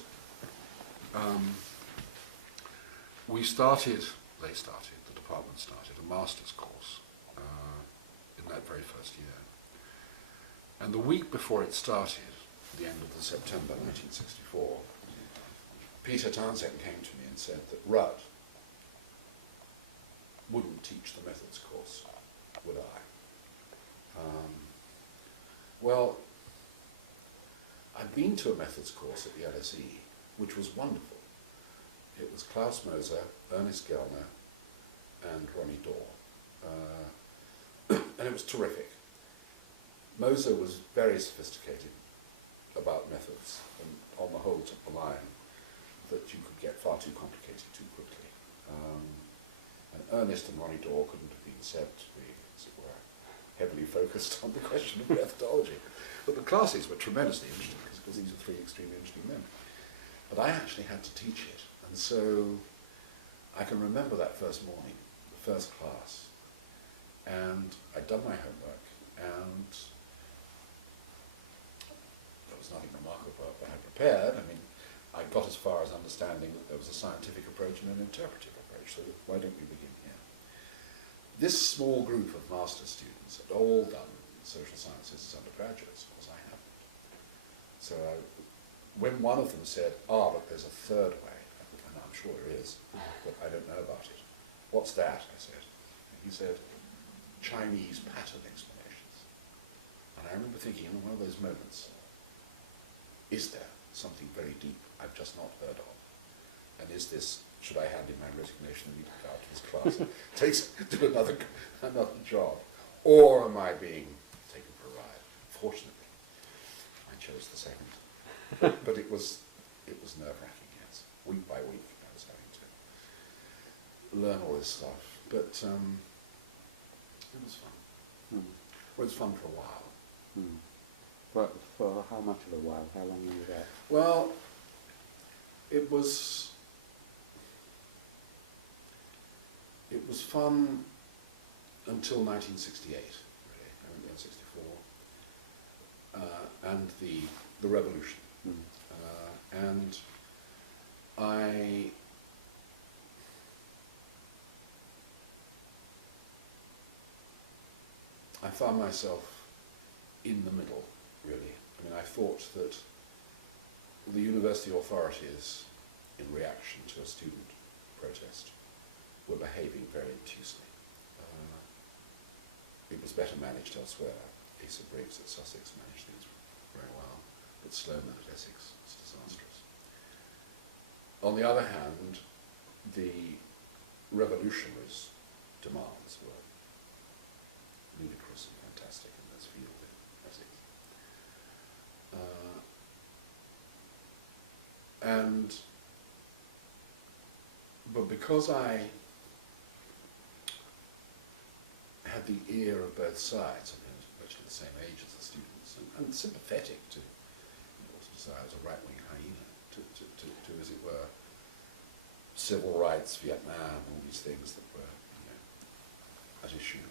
the department started a master's course in that very first year. And the week before it started, at the end of September 1964, Peter Townsend came to me and said that Rudd wouldn't teach the methods course, would I? Well, I'd been to a methods course at the LSE, which was wonderful. It was Klaus Moser, Ernest Gellner, and Ronnie Dorr. And it was terrific. Moser was very sophisticated about methods, and on the whole took the line that you could get far too complicated too quickly. And Ernest and Ronnie Dorr couldn't have been said to be, as it were, heavily focused on the question of methodology. But the classes were tremendously interesting, because these are 3 extremely interesting men. But I actually had to teach it, and so I can remember that first morning, the first class, and I'd done my homework, and there was nothing remarkable about what I prepared. I mean, I got as far as understanding that there was a scientific approach and an interpretive approach, so why don't we begin here? This small group of master's students had all done social sciences as undergraduates, of course I hadn't. So when one of them said, but there's a third way, and I'm sure there is, but I don't know about it. What's that? I said. And he said, Chinese pattern explanations. And I remember thinking, in one of those moments, is there something very deep I've just not heard of? And is this, should I hand in my resignation and leave it out to this class, do another job? Or am I being taken for a ride? Fortunately, I chose the second. But it was nerve-wracking, yes. Week by week I was having to learn all this stuff. But it was fun. Well, it was fun for a while. But for how much of a while? How long were you there? Well, it was fun until 1968, really. I went there in 64, and the revolution. And I found myself in the middle, really. I mean, I thought that the university authorities, in reaction to a student protest, were behaving very obtusely. It was better managed elsewhere. Asa Briggs at Sussex managed things very well, but Sloman at Essex was disastrous. On the other hand, the revolutionaries' demands were ludicrous and fantastic in this field in Essex. But because I had the ear of both sides, I mean, I was virtually the same age as the students, and sympathetic to, I was a right-wing hyena, to, as it were, civil rights, Vietnam, all these things that were, at issue.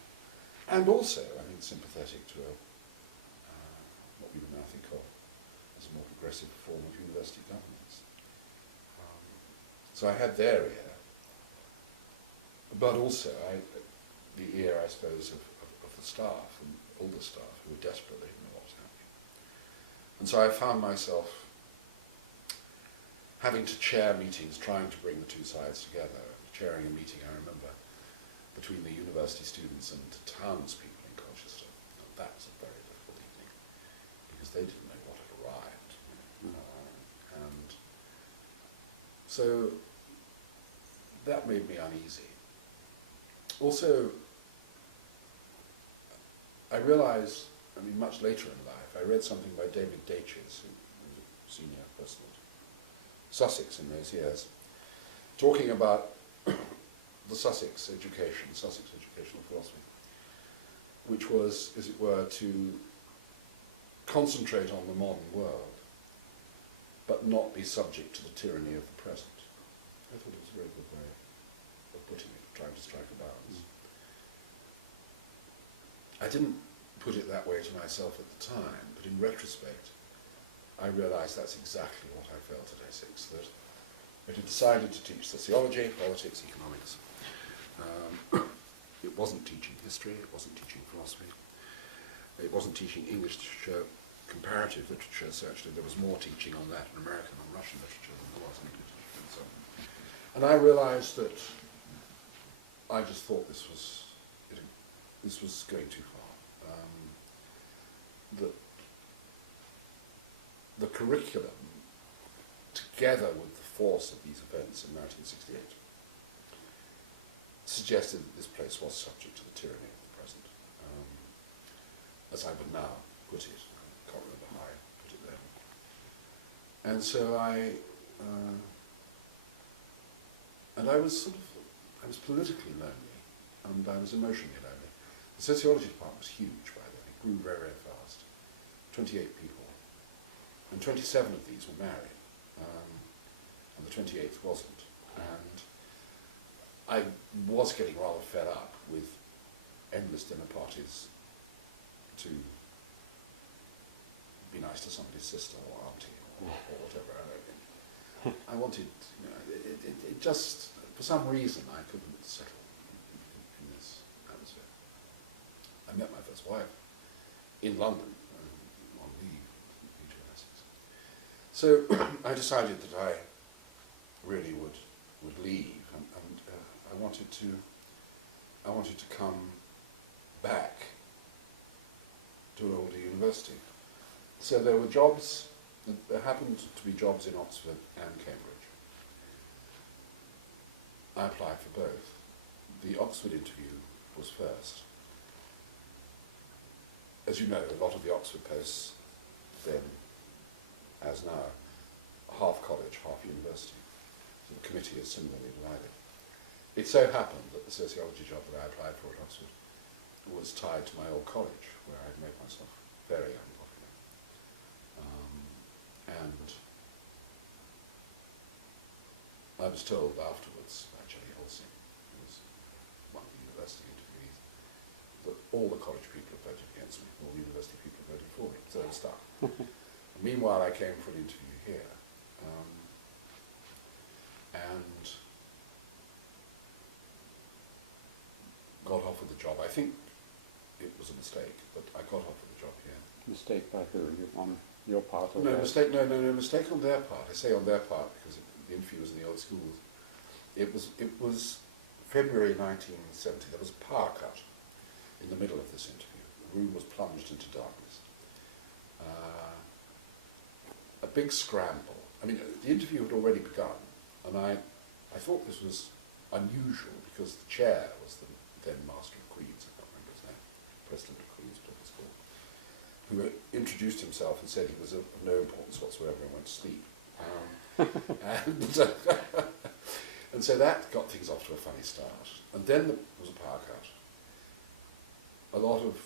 And also, I mean, sympathetic to what we would now think of as was a more progressive form of university governance. So I had their ear, but also the ear, I suppose, of the staff, and all the staff who were desperate, they didn't know what was happening. And so I found myself having to chair meetings, trying to bring the two sides together. Chairing a meeting, I remember, between the university students and townspeople in Colchester. And that was a very difficult evening, because they didn't know what had arrived. And so that made me uneasy. Also, I realized, I mean, much later in life, I read something by David Daches, who was a senior person at Sussex in those years, talking about the Sussex educational philosophy, which was, as it were, to concentrate on the modern world, but not be subject to the tyranny of the present. I thought it was a very good way of putting it, trying to strike a balance. I didn't put it that way to myself at the time, but in retrospect, I realised that's exactly what I felt at Essex, that I had decided to teach sociology, politics, economics. It wasn't teaching history, it wasn't teaching philosophy, it wasn't teaching English literature, comparative literature, so actually there was more teaching on Latin American and Russian literature than there was in English literature and so on. And I realised that I just thought this was going too far. That the curriculum, together with the force of these events in 1968, suggested that this place was subject to the tyranny of the present, as I would now put it. I can't remember how I put it then. And so I was I was politically lonely, and I was emotionally lonely. The sociology department was huge by then. It grew very, very fast. 28 people. And 27 of these were married. And the 28th wasn't. And I was getting rather fed up with endless dinner parties to be nice to somebody's sister or auntie or whatever. I wanted, you know, it just, for some reason, I couldn't settle in this atmosphere. I met my first wife in London on leave in Essex. So I decided that I really would leave, and I wanted to come back to an older university. So there were jobs. There happened to be jobs in Oxford and Cambridge. I applied for both. The Oxford interview was first. As you know, a lot of the Oxford posts then, as now, half college, half university. So the committee is similarly divided. It so happened that the sociology job that I applied for at Oxford was tied to my old college, where I'd made myself very unpopular. And I was told afterwards by Jenny Olsing, who was one of the university interviewees, that all the college people had voted against me, all the university people had voted for me, so I was stuck. Meanwhile, I came for an interview here, and got offered the job. I think it was a mistake, but I got offered the job here. Mistake by who? On your part? Or No mistake on their part. I say on their part because the interview was in the old schools. It was February 1970. There was a power cut in the middle of this interview. The room was plunged into darkness. A big scramble. I mean, the interview had already begun, and I thought this was unusual because the chair was the then Master of Queen's, I can't remember his name, President of Queen's Political School, who introduced himself and said he was of no importance whatsoever and went to sleep. And so that got things off to a funny start. And then there was a power cut. A lot of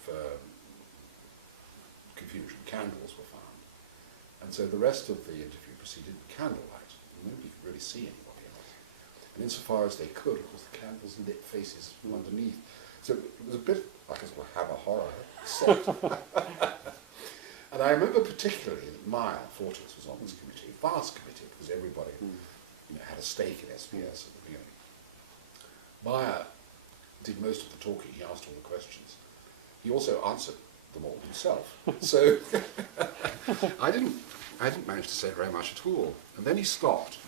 confusion. Candles were found. And so the rest of the interview proceeded with candlelight. Nobody could really see anybody else. And insofar as they could, of course, the candles lit faces from underneath. So it was a bit like a sort of Hammer horror set. And I remember particularly that Meyer Fortis was on this committee, vast committee, because everybody had a stake in SPS at the beginning. Meyer did most of the talking, he asked all the questions. He also answered them all himself. So I didn't manage to say very much at all. And then he stopped,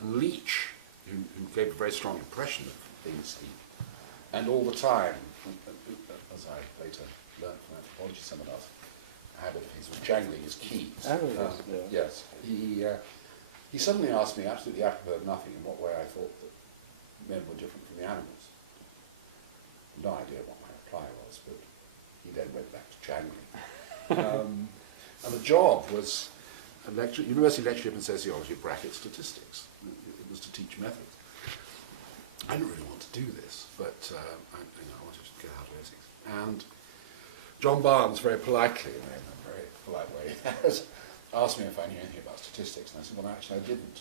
and Leach, who gave a very strong impression of being steep, and all the time, as I later learned from anthropology seminars, a habit of his was jangling his keys. Yes. He suddenly asked me, absolutely apropos of nothing, in what way I thought that men were different from the animals. No idea what my reply was, but he then went back to jangling. And the job was a university lectureship in sociology, bracket statistics. It was to teach methods. I didn't really want to do this, but I wanted to get out of Essex. And John Barnes, very politely, in a very polite way, asked me if I knew anything about statistics, and I said, well, actually I didn't.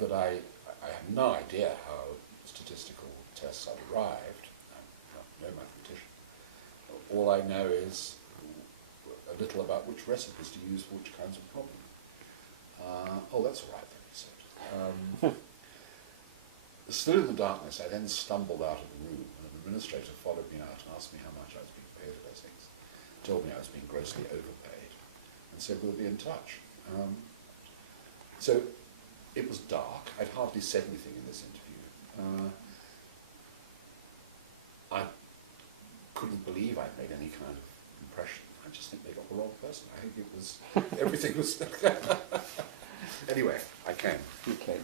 That I have no idea how statistical tests are derived. I'm no mathematician. All I know is a little about which recipes to use for which kinds of problem. Oh, that's all right then, he said. Still in the darkness, I then stumbled out of the room, and an administrator followed me out and asked me how much I was being paid at Essex, told me I was being grossly overpaid, and said we'll be in touch. So it was dark. I'd hardly said anything in this interview. I couldn't believe I'd made any kind of impression. I just think they got the wrong person. I think it was, everything was... Anyway, I came. You came.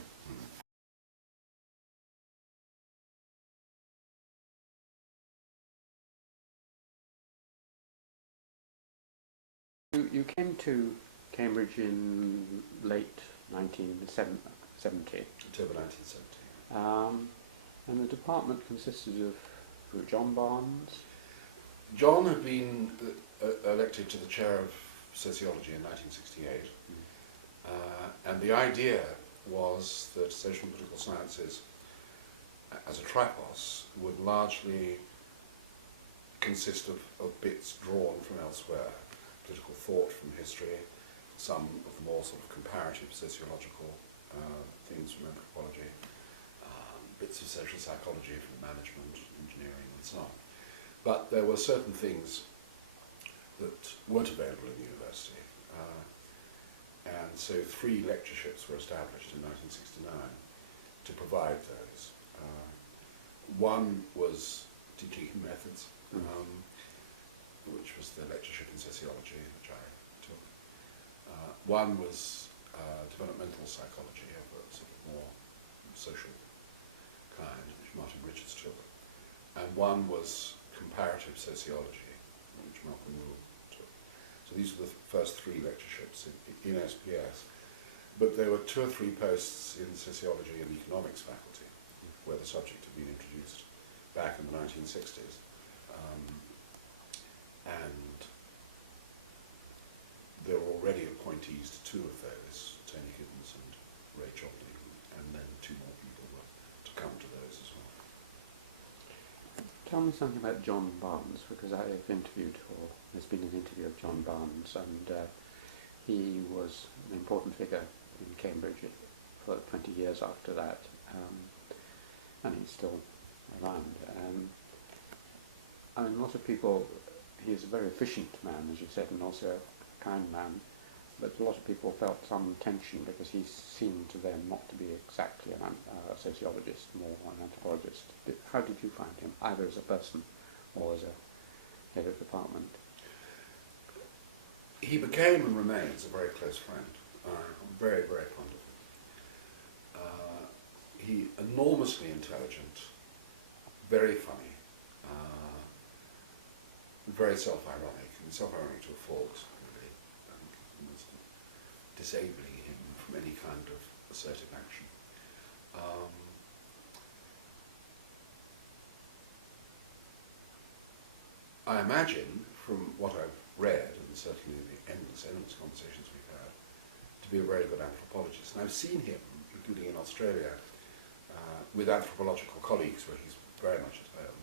You came to Cambridge in late 1970. October 1970. And the department consisted of John Barnes. John had been elected to the chair of sociology in 1968, and the idea was that social and political sciences, as a tripos, would largely consist of bits drawn from elsewhere, political thought from history, some of the more sort of comparative sociological things from anthropology, bits of social psychology from management, engineering, and so on. But there were certain things that weren't available in the university, and so 3 lectureships were established in 1969 to provide those. One was teaching methods, which was the lectureship in sociology, which I took. One was developmental psychology of a sort of more social kind, which Martin Richards took. And one was comparative sociology, which Malcolm Rule took. So these were the first 3 lectureships in SPS. But there were 2 or 3 posts in sociology and economics faculty, where the subject had been introduced back in the 1960s. And there were already appointees to 2 of those, Tony Gibbons and Ray Joplin, and then 2 more people were to come to those as well. Tell me something about John Barnes, because I have interviewed, or there's been an interview of John Barnes, and he was an important figure in Cambridge for 20 years after that, and he's still around. I mean, a lot of people, he's a very efficient man, as you said, and also a kind man, but a lot of people felt some tension because he seemed to them not to be exactly a sociologist, more an anthropologist. How did you find him, either as a person or as a head of department? He became and remains a very close friend. I'm very, very fond of him. He enormously intelligent, very funny, very self-ironic, and self-ironic to a fault, really. Almost disabling him from any kind of assertive action. I imagine, from what I've read, and certainly the endless conversations we've had, to be a very good anthropologist. And I've seen him, including in Australia, with anthropological colleagues where he's very much at home.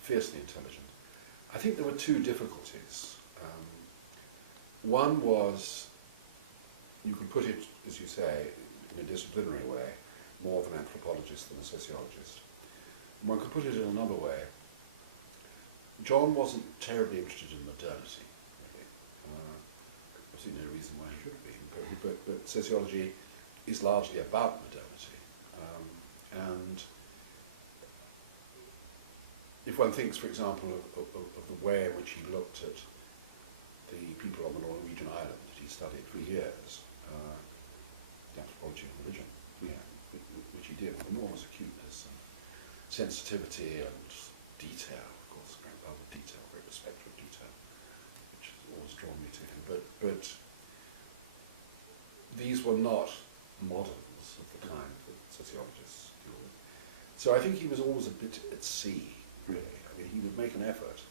Fiercely intelligent. I think there were two difficulties. One was, you could put it, as you say, in a disciplinary way, more of an anthropologist than a sociologist. One could put it in another way. John wasn't terribly interested in modernity, really. I see no reason why he should be, but sociology is largely about modernity. And if one thinks, for example, of the way in which he looked at the people on the Norwegian island that he studied for years, the anthropology of religion, which he did with enormous acuteness and sensitivity and detail, of course, great love of detail, great respect for detail, which has always drawn me to him. But these were not moderns of the kind that sociologists deal with. So I think he was always a bit at sea, really. I mean, he would make an effort.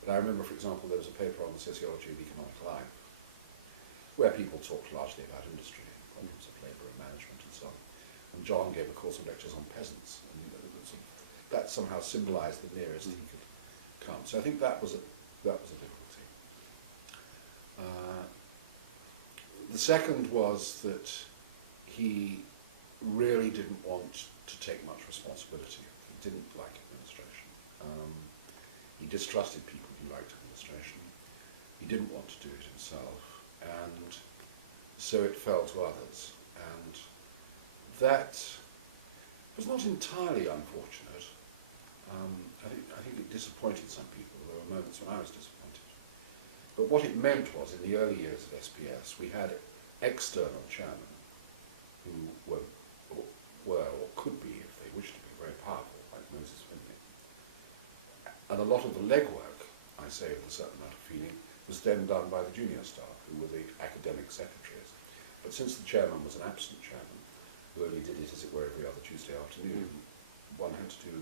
But I remember, for example, there was a paper on the sociology of economic life, where people talked largely about industry, problems of labour and management and so on. And John gave a course of lectures on peasants, and that somehow symbolised the nearest he could come. So I think that was a difficulty. The second was that he really didn't want to take much responsibility. He didn't like administration. He distrusted people who liked administration. He didn't want to do it himself, and so it fell to others. And that was not entirely unfortunate. I think it disappointed some people. There were moments when I was disappointed. But what it meant was, in the early years of SPS, we had external chairmen who were or could be, if they wished to be, very powerful, like Moses Finley. And a lot of the legwork, I say with a certain amount of feeling, was then done by the junior staff, who were the academic secretaries. But since the chairman was an absent chairman, who only did it, as it were, every other Tuesday afternoon, one had to do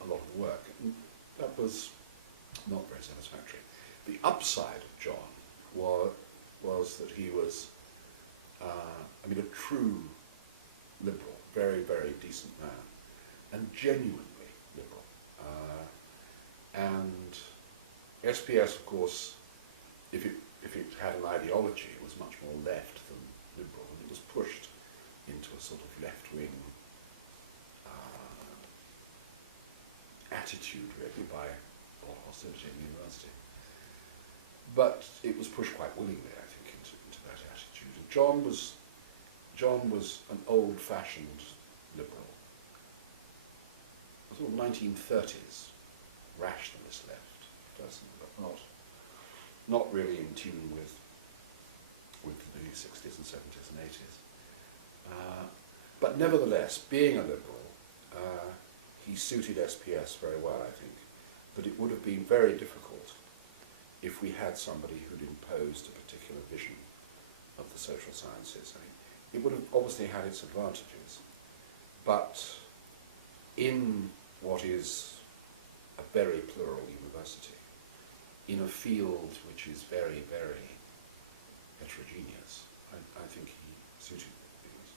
a lot of the work. And that was not very satisfactory. The upside of John was that he was, a true liberal, very, very decent man, and genuinely liberal. And SPS, of course, if it had an ideology, it was much more left than liberal, and it was pushed into a sort of left-wing attitude, really, by hostility in the university. But it was pushed quite willingly, I think, into that attitude. And John was an old-fashioned liberal, a sort of 1930s rationalist left person, but not really in tune with the 60s and 70s and 80s. But nevertheless, being a liberal, he suited SPS very well, I think. But it would have been very difficult if we had somebody who'd imposed a particular vision of the social sciences. I mean, it would have obviously had its advantages, but in what is a very plural university, in a field which is very, very heterogeneous, I think he suited things.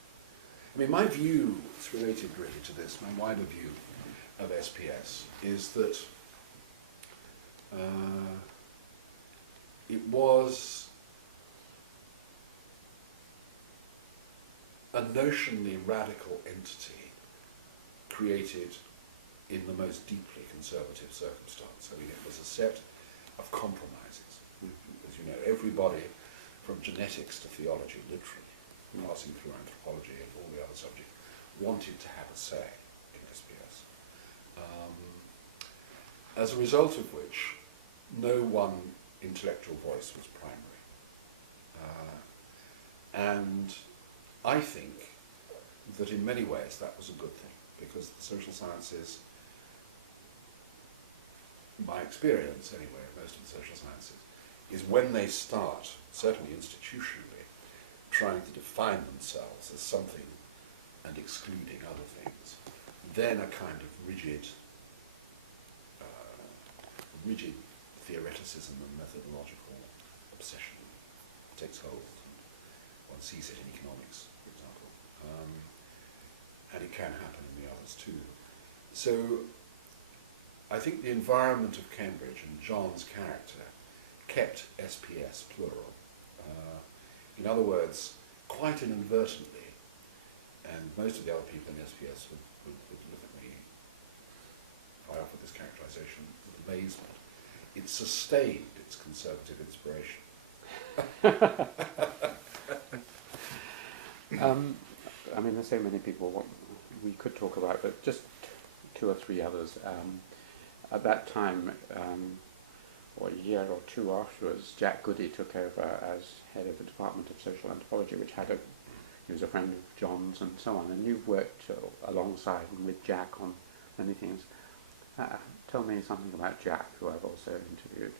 I mean, my view, it's related really to this, my wider view of SPS is that it was a notionally radical entity created in the most deeply conservative circumstance. I mean, it was a set of compromises. As you know, everybody from genetics to theology, literally, passing through anthropology and all the other subjects, wanted to have a say in SPS. As a result of which, no one intellectual voice was primary. And I think that in many ways that was a good thing, because the social sciences, my experience anyway of most of the social sciences, is when they start, certainly institutionally, trying to define themselves as something and excluding other things, then a kind of rigid theoreticism and methodological obsession takes hold. One sees it in economics, for example, and it can happen in the others too. So I think the environment of Cambridge and John's character kept SPS plural. In other words, quite inadvertently, and most of the other people in SPS would look at me, if I offered this characterization, with amazement. It sustained its conservative inspiration. I mean, there's so many people we could talk about, but just two or three others. At that time, or a year or two afterwards, Jack Goody took over as head of the Department of Social Anthropology, which he was a friend of John's and so on, and you've worked alongside and with Jack on many things. Tell me something about Jack, who I've also interviewed.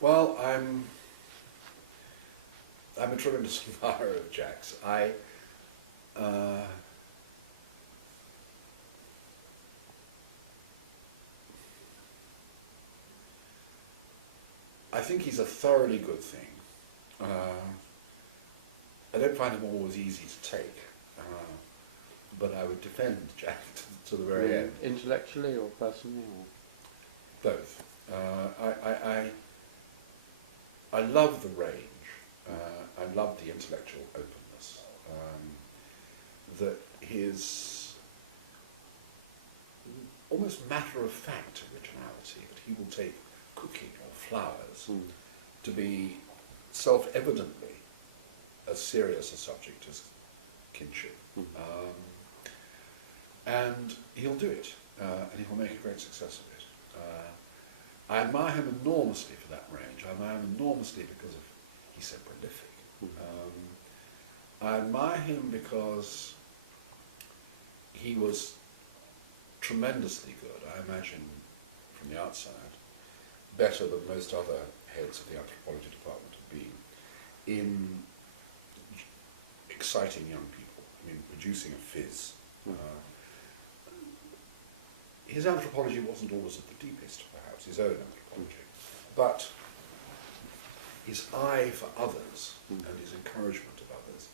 Well, I'm a tremendous admirer of Jack's. I think he's a thoroughly good thing. I don't find him always easy to take, but I would defend Jack to the very end. Intellectually or personally? Or? Both. I love the range. I love the intellectual openness. That his almost matter-of-fact originality, that he will take cooking or flowers to be self-evidently as serious a subject as kinship. And he'll do it, and he'll make a great success of it. I admire him enormously for that range. I admire him enormously because he's so prolific. I admire him because he was tremendously good, I imagine from the outside, better than most other heads of the anthropology department have been in exciting young people, I mean, producing a fizz. His anthropology wasn't always at the deepest, perhaps, his own anthropology, but his eye for others and his encouragement of others,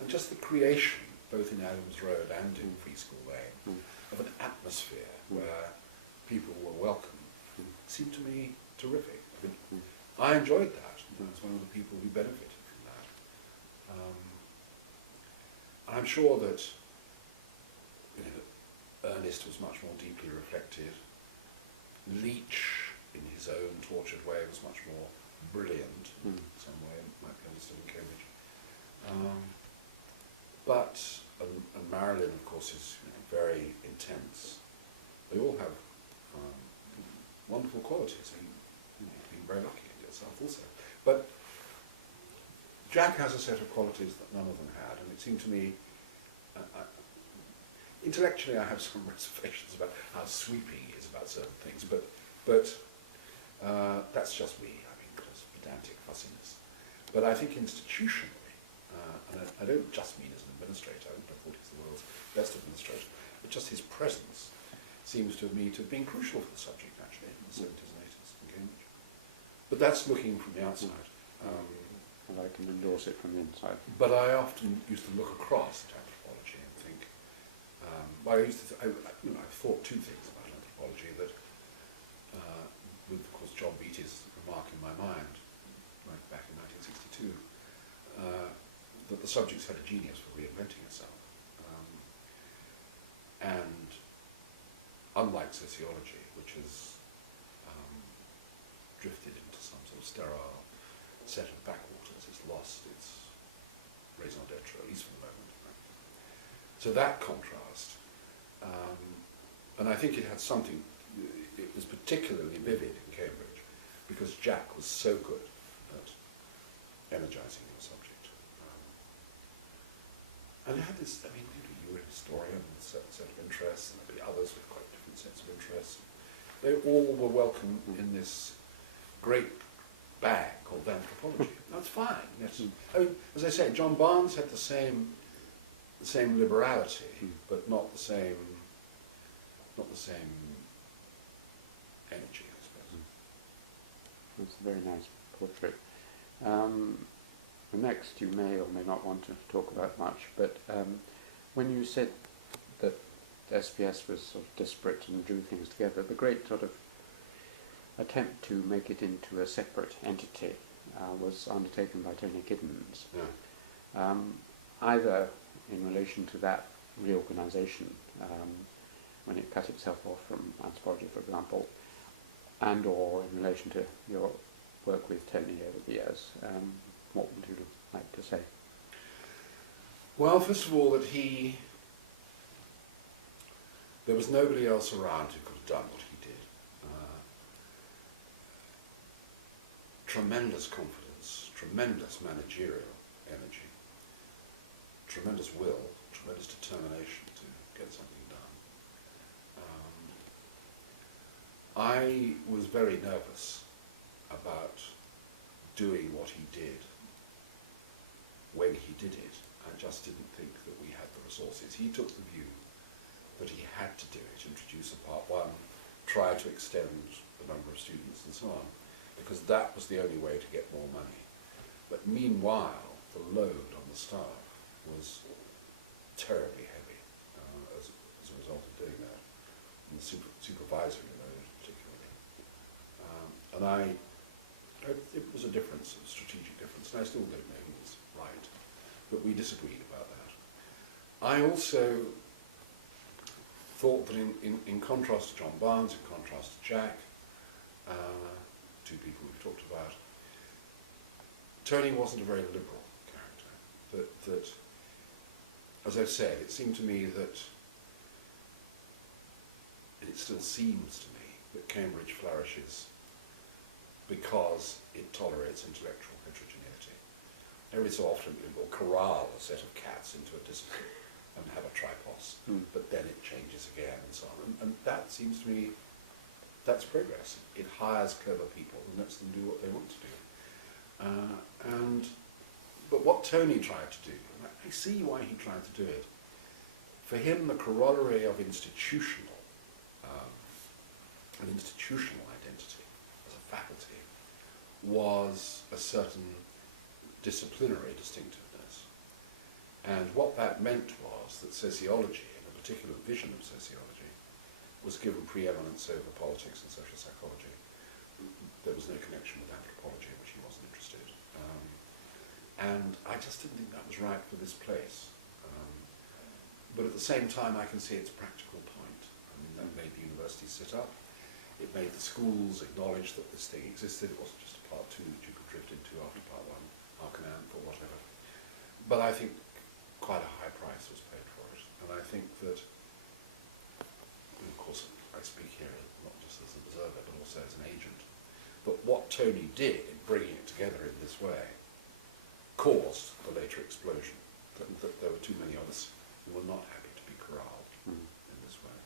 and just the creation, both in Adams Road and in Free School Lane, of an atmosphere where people were welcome, seemed to me terrific. I mean, I enjoyed that. I was one of the people who benefited from that. I'm sure that Ernest was much more deeply reflected. Leach, in his own tortured way, was much more brilliant in some way, might be understood in Cambridge. And Marilyn, of course, is very intense. They all have wonderful qualities. I mean, you've been very lucky in yourself also. But Jack has a set of qualities that none of them had, and it seemed to me, intellectually I have some reservations about how sweeping he is about certain things, but that's just me, I mean, because pedantic fussiness. But I think institutionally, and I don't just mean as an administrator, I thought he's the world's best administrator, but just his presence seems to me to have been crucial for the subject, actually, in the 70s and 80s in Cambridge. But that's looking from the outside. And I can endorse it from the inside. But I often used to look across at anthropology and think, well, I've thought two things about anthropology that, with, of course, John Beattie's remark in my mind, right back in 1962, that the subject's had a genius for reinventing itself. And unlike sociology, which has drifted into some sort of sterile set of backwaters, it's lost its raison d'etre, at least for the moment. So that contrast, and I think it had something, it was particularly vivid in Cambridge because Jack was so good at energizing your subject. And it had this, I mean, you were a historian with a certain set of interests, and there'd be others with quite different sets of interests. They all were welcome in this great bag called anthropology. That's fine, yes. I mean, as I say, John Barnes had the same liberality, but not the same energy, I suppose. That's a very nice portrait. The next you may or may not want to talk about much, but when you said that SPS was sort of disparate and drew things together. The great sort of attempt to make it into a separate entity was undertaken by Tony Giddens, either in relation to that reorganisation when it cut itself off from anthropology, for example, and or in relation to your work with Tony over the years. What would you like to say? Well, first of all, that there was nobody else around who could have done what he did. Tremendous confidence, tremendous managerial energy, tremendous will, tremendous determination to get something done. I was very nervous about doing what he did when he did it. I just didn't think that we had the resources. He took the view that he had to do it, introduce a part one, try to extend the number of students and so on, because that was the only way to get more money. But meanwhile, the load on the staff was terribly heavy as a result of doing that, and the supervisory load particularly. It was a difference, a strategic difference, and I still don't know who was right, but we disagreed about that. I also thought that in contrast to John Barnes, in contrast to Jack, two people we've talked about, Tony wasn't a very liberal character. That, as I've said, it seemed to me that, and it still seems to me, that Cambridge flourishes because it tolerates intellectual heterogeneity. Every so often it will corral a set of cats into a discipline and have a tripos, but then it changes again and so on. And that seems to me, that's progress. It hires clever people and lets them do what they want to do. But what Tony tried to do, and I see why he tried to do it, for him the corollary of an institutional identity as a faculty was a certain disciplinary distinctiveness. And what that meant was that sociology, and a particular vision of sociology, was given preeminence over politics and social psychology. There was no connection with anthropology, in which he wasn't interested. And I just didn't think that was right for this place. But at the same time, I can see its practical point. I mean, that made the university sit up. It made the schools acknowledge that this thing existed. It wasn't just a part two that you could drift into after part one, Arcanant or whatever. But I think quite a high price was paid for it. And I think that, and of course, I speak here not just as an observer, but also as an agent. But what Tony did in bringing it together in this way caused the later explosion. That there were too many of us who were not happy to be corralled in this way.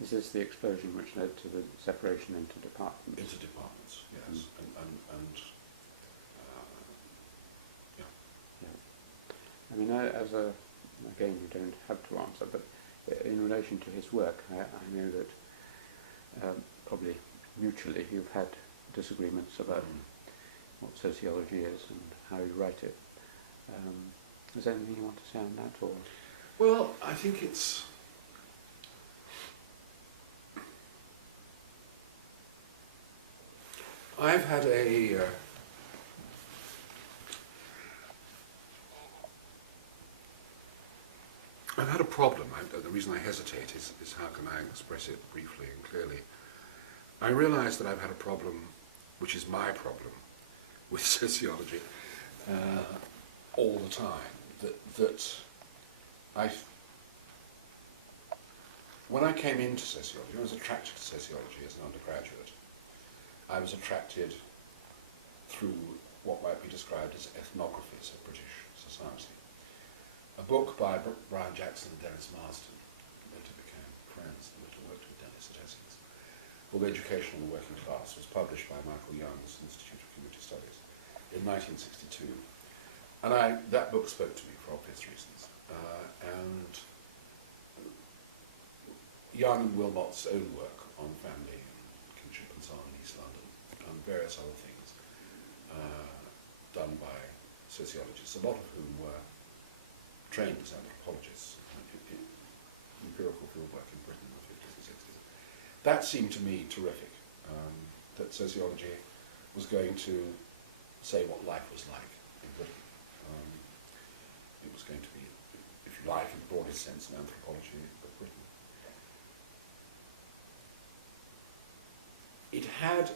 Is this the explosion which led to the separation into departments? Into departments, yes. I mean, again, you don't have to answer, but in relation to his work, I know that probably mutually you've had disagreements about what sociology is and how you write it. Is there anything you want to say on that? Or? Well, I think it's... I've had a problem. The reason I hesitate is how can I express it briefly and clearly. I realise that I've had a problem, which is my problem, with sociology all the time. When I came into sociology, I was attracted to sociology as an undergraduate. I was attracted through what might be described as ethnographies of British society. A book by Brian Jackson and Dennis Marsden, who later became friends and later worked with Dennis at Essex, called Education on the Working Class, was published by Michael Young's Institute of Community Studies in 1962. And that book spoke to me for obvious reasons. And Young and Wilmot's own work on family and kinship and so on in East London, and various other things done by sociologists, a lot of whom were trained as anthropologists, in empirical fieldwork in Britain in the 50s and 60s. That seemed to me terrific, that sociology was going to say what life was like in Britain. It was going to be, if you like, in the broadest sense, an anthropology of Britain. It had,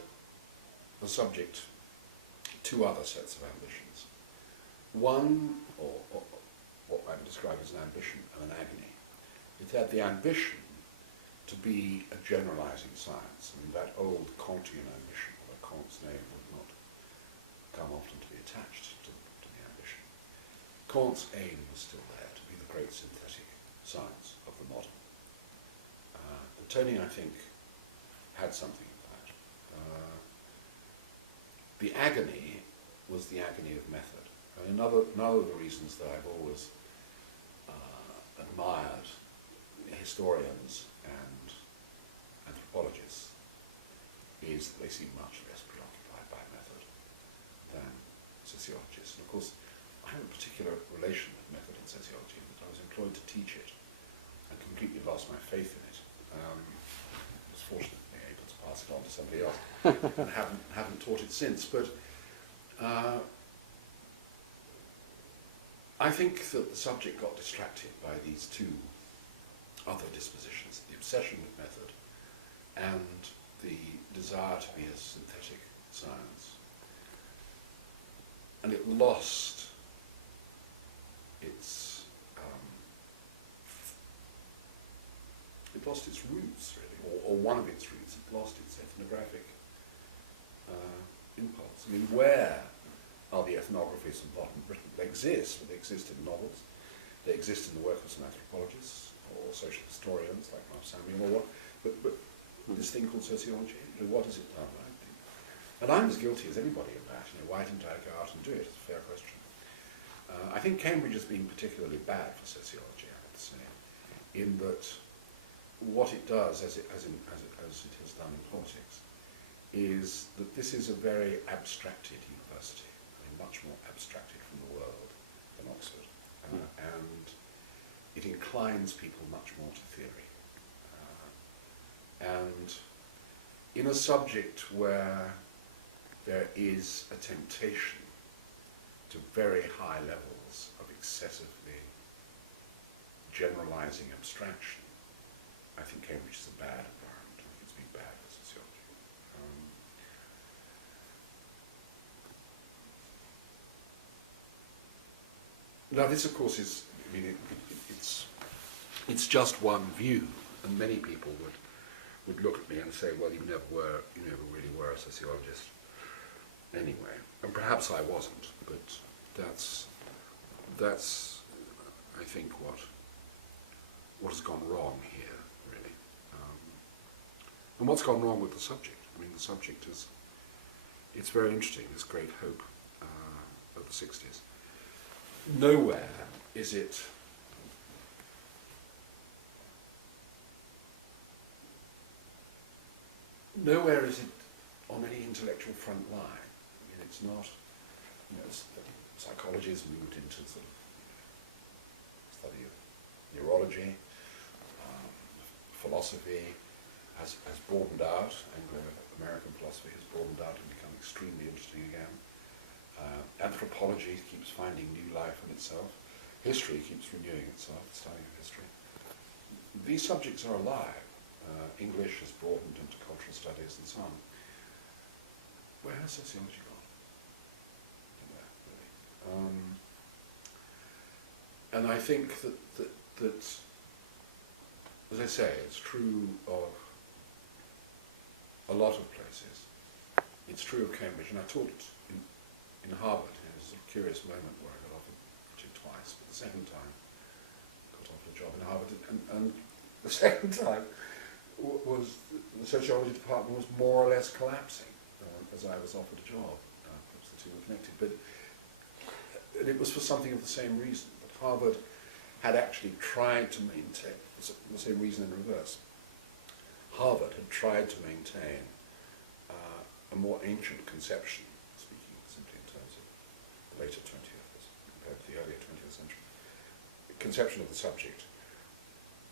the subject, two other sets of ambitions. One, or what I would describe as an ambition and an agony. It had the ambition to be a generalizing science. I mean, that old Kantian ambition, although Kant's name would not come often to be attached to the ambition. Kant's aim was still there, to be the great synthetic science of the modern. The Tony, I think, had something of that. The agony was the agony of method. And another of the reasons that I've always admired historians and anthropologists is that they seem much less preoccupied by method than sociologists. And of course, I have a particular relation with method in sociology, that I was employed to teach it and completely lost my faith in it. I was fortunately able to pass it on to somebody else and haven't taught it since. But I think that the subject got distracted by these two other dispositions, the obsession with method and the desire to be a synthetic science. And it lost its roots, really, or one of its roots. It lost its ethnographic impulse. I mean, where are the ethnographies of modern Britain? They exist, but they exist in novels. They exist in the work of some anthropologists or social historians like Mark Samuel or what. But this thing called sociology, what has it done? I think, and I'm as guilty as anybody of that. Why didn't I go out and do it? It's a fair question. I think Cambridge has been particularly bad for sociology, I have to say, in that what it does, as it has done in politics, is that this is a very abstracted university, much more abstracted from the world than Oxford, and it inclines people much more to theory. And in a subject where there is a temptation to very high levels of excessively generalizing abstraction, I think Cambridge is a bad environment. I think it's been bad for sociology. Now this, of course, is, I mean, it's just one view, and many people would look at me and say, well, you never really were a sociologist anyway. And perhaps I wasn't, but that's I think what has gone wrong here, really. And what's gone wrong with the subject? I mean, the subject is, it's very interesting, this great hope of the 60s. Nowhere is it on any intellectual front line. I mean, it's not, psychology has moved into sort of study of neurology, philosophy has broadened out, Anglo-American philosophy has broadened out and become extremely interesting again. Anthropology keeps finding new life in itself. History keeps renewing itself, the study of history. These subjects are alive. English has broadened into cultural studies and so on. Where has sociology gone? Nowhere, really. And I think that, as I say, it's true of a lot of places. It's true of Cambridge, and I taught in Harvard. It was a curious moment where I got offered twice, but the second time I got offered a job in Harvard, and the second time was the sociology department was more or less collapsing as I was offered a job. Perhaps the two were connected, but it was for something of the same reason. That Harvard had actually tried to maintain the same reason in reverse. Harvard had tried to maintain a more ancient conception, speaking simply in terms of the later 20th as compared to the earlier 20th century, conception of the subject,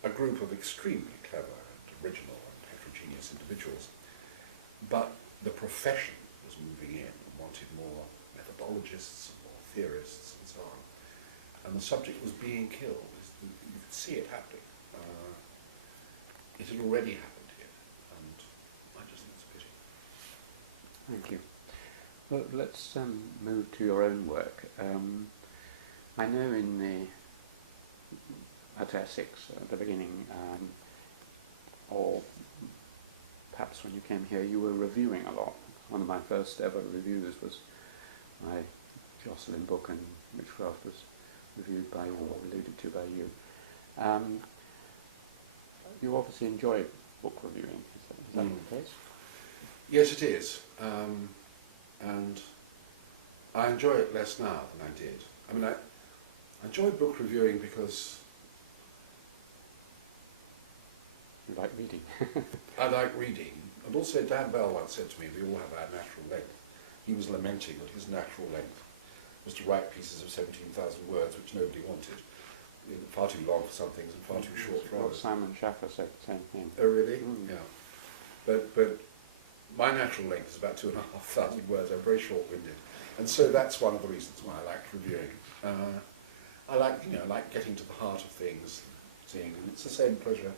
a group of extremely clever and original and heterogeneous individuals, but the profession was moving in and wanted more methodologists and more theorists and so on. And the subject was being killed. You could see it happening. It had already happened here, and I just think it's a pity. Thank you. Well, let's move to your own work. I know at Essex at the beginning, or perhaps when you came here, you were reviewing a lot. One of my first ever reviews was my Jocelyn book, and Witchcraft was reviewed by you, or alluded to by you. You obviously enjoy book reviewing, is that the case? Yes, it is. And I enjoy it less now than I did. I mean, I enjoy book reviewing because You like reading. I like reading. And also Dan Bell once said to me, we all have our natural length. He was lamenting that his natural length was to write pieces of 17,000 words which nobody wanted. Far too long for some things and far too short for others. Simon Schaffer said the same thing. Oh really? Mm. Yeah. But my natural length is about 2,500 words. I'm very short-winded, and so that's one of the reasons why I like reviewing. I like getting to the heart of things, seeing, and it's the same pleasure,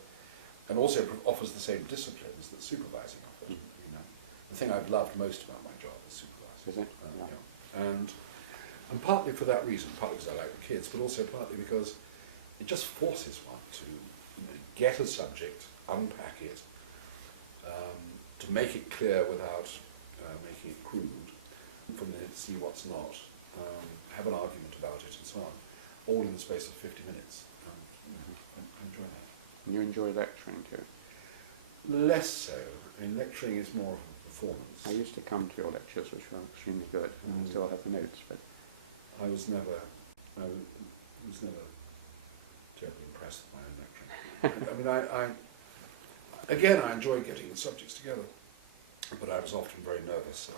and also offers the same disciplines that supervising offers. You know, the thing I've loved most about my job is supervising. Is it? Yeah. Yeah. And partly for that reason, partly because I like the kids, but also partly because it just forces one to get a subject, unpack it, to make it clear without making it crude, from there to see what's not, have an argument about it and so on, all in the space of 50 minutes. I enjoy that. And you enjoy lecturing too? Less so. I mean, lecturing is more of a performance. I used to come to your lectures, which were extremely good, and I still have the notes, but I was never terribly impressed with my own lecturing. I mean, again, I enjoy getting the subjects together, but I was often very nervous.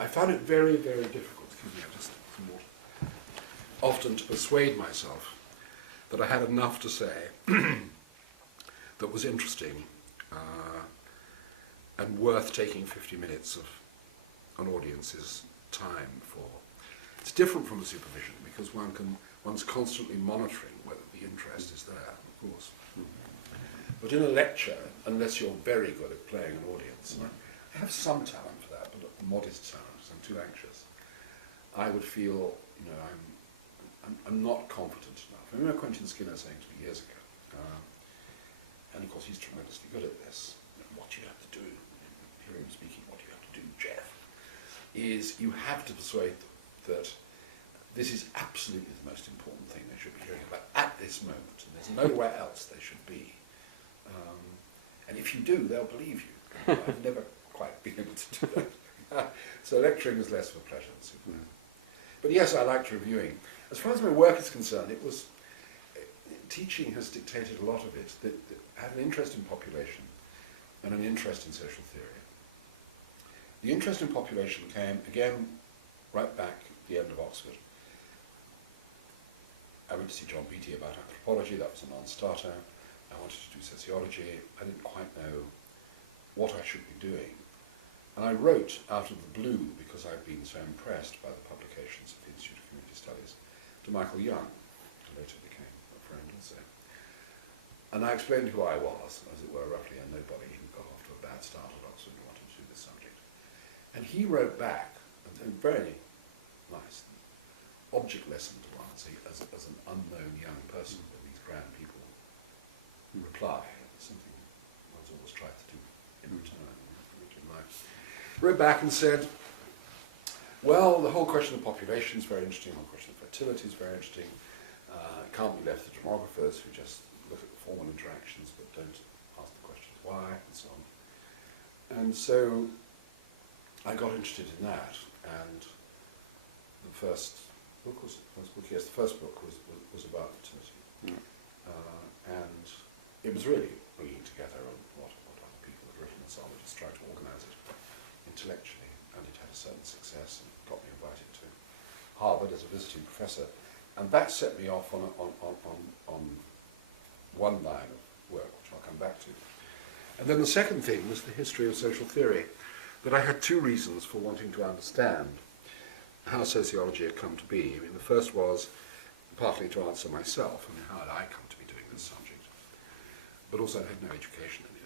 I found it very, very difficult, excuse me, I just some water, often to persuade myself that I had enough to say that was interesting and worth taking 50 minutes of an audience's time for. It's different from a supervision because one's constantly monitoring whether the interest is there, of course. But in a lecture, unless you're very good at playing an audience, and I have some talent for that, but a modest talent, because I'm too anxious, I would feel, I'm not confident enough. I remember Quentin Skinner saying to me years ago, and of course he's tremendously good at this, what you have to do, hear him speaking, what you have to do, Jeff, is you have to persuade them that this is absolutely the most important thing they should be hearing about at this moment, and there's nowhere else they should be. And if you do, they'll believe you. I've never quite been able to do that. So lecturing is less of a pleasure than supervision. But yes, I liked reviewing. As far as my work is concerned, teaching has dictated a lot of it, that I had an interest in population and an interest in social theory. The interest in population came, again, right back at the end of Oxford. I went to see John Beattie about anthropology, that was a non-starter. I wanted to do sociology. I didn't quite know what I should be doing. And I wrote out of the blue, because I'd been so impressed by the publications of the Institute of Community Studies, to Michael Young, who later became a friend also. And I explained who I was, as it were, roughly a nobody who got off to a bad start at Oxford and wanted to do this subject. And he wrote back, a very nice object lesson to one, as an unknown young person with these grand people reply, something one's always tried to do in return in life. Wrote back and said, well, the whole question of population is very interesting, the whole question of fertility is very interesting. It can't be left to demographers who just look at the formal interactions but don't ask the questions why, and so on. And so I got interested in that, and the first book was about fertility. And it was really bringing together what other people had written and so on, just trying to organise it intellectually, and it had a certain success and got me invited to Harvard as a visiting professor, and that set me off on one line of work, which I'll come back to. And then the second thing was the history of social theory, that I had two reasons for wanting to understand how sociology had come to be. I mean, the first was partly to answer myself, I mean, how had I come to be doing this subject? But also I had no education in it.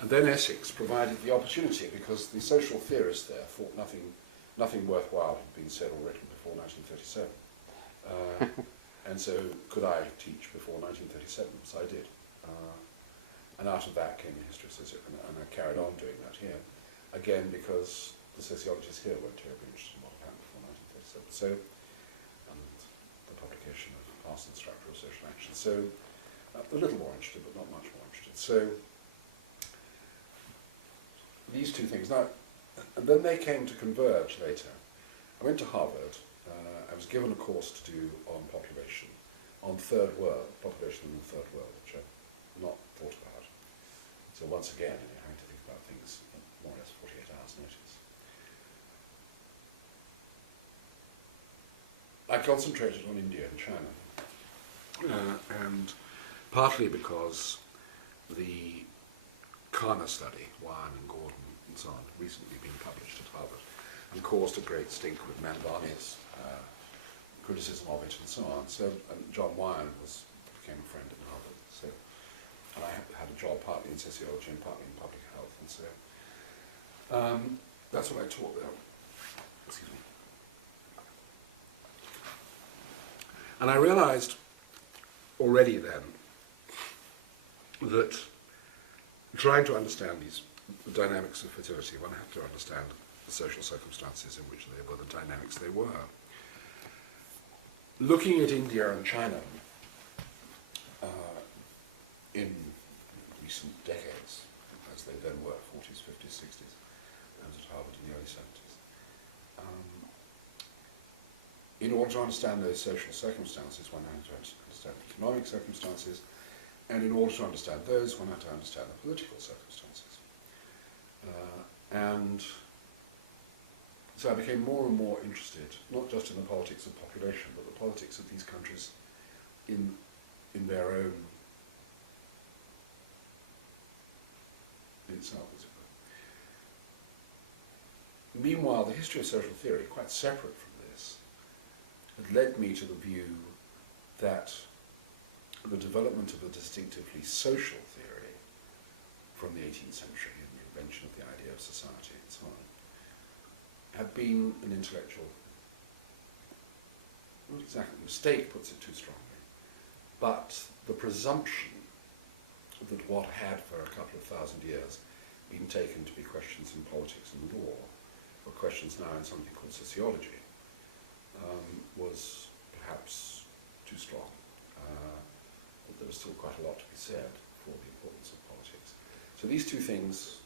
And then Essex provided the opportunity, because the social theorists there thought nothing worthwhile had been said or written before 1937. And so could I teach before 1937? So I did. And out of that came the history of sociology, and I carried on doing that here. Again, because the sociologists here weren't terribly interested in what happened before 1937. So, and the publication of Parsons' Structure of Social Action. So, a little more interested, but not much more interested. So, these two things. Now, and then they came to converge later. I went to Harvard. I was given a course to do on population, on third world, population in the third world, which I've not thought about. So once again, you're having to think about things in more or less 48 hours notice. I concentrated on India and China, and partly because the Kana study, Wine and Gordon and so on, had recently been published at Harvard and caused a great stink with Mandani's criticism of it and so on. So John Wine became a friend at Harvard. So, and I had a job partly in sociology and partly in public health, and so that's what I taught there. Excuse me. And I realized already then that trying to understand the dynamics of fertility, one had to understand the social circumstances in which they were, the dynamics they were. Looking at India and China in recent decades, as they then were, 40s, 50s, 60s, I was at Harvard in the early 70s. In order to understand those social circumstances, one had to understand economic circumstances, and in order to understand those, one had to understand the political circumstances. And so I became more and more interested, not just in the politics of population, but the politics of these countries in their own, in itself, as it were. Meanwhile, the history of social theory, quite separate from this, had led me to the view that the development of a distinctively social theory from the 18th century and the invention of the idea of society and so on had been an intellectual, not exactly mistake puts it too strongly, but the presumption that what had for a couple of thousand years been taken to be questions in politics and law, or questions now in something called sociology, was perhaps too strong. But there was still quite a lot to be said for the importance of politics. So these two things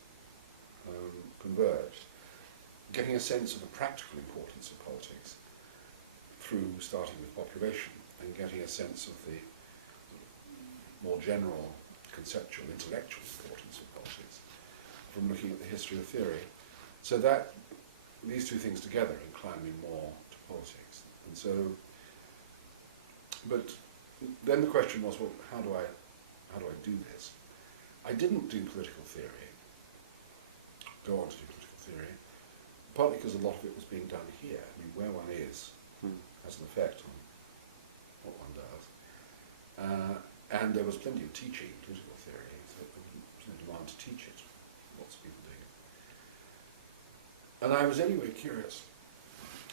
converged. Getting a sense of the practical importance of politics through starting with population, and getting a sense of the more general conceptual, intellectual importance of politics from looking at the history of theory. So that these two things together inclined me more to politics. And so, but then the question was, well, how do I do this? I didn't do political theory, go on to do political theory, partly because a lot of it was being done here. I mean, where one is has an effect on what one does. And there was plenty of teaching political theory, so there was no demand to teach it. Lots of people doing it. And I was anyway curious,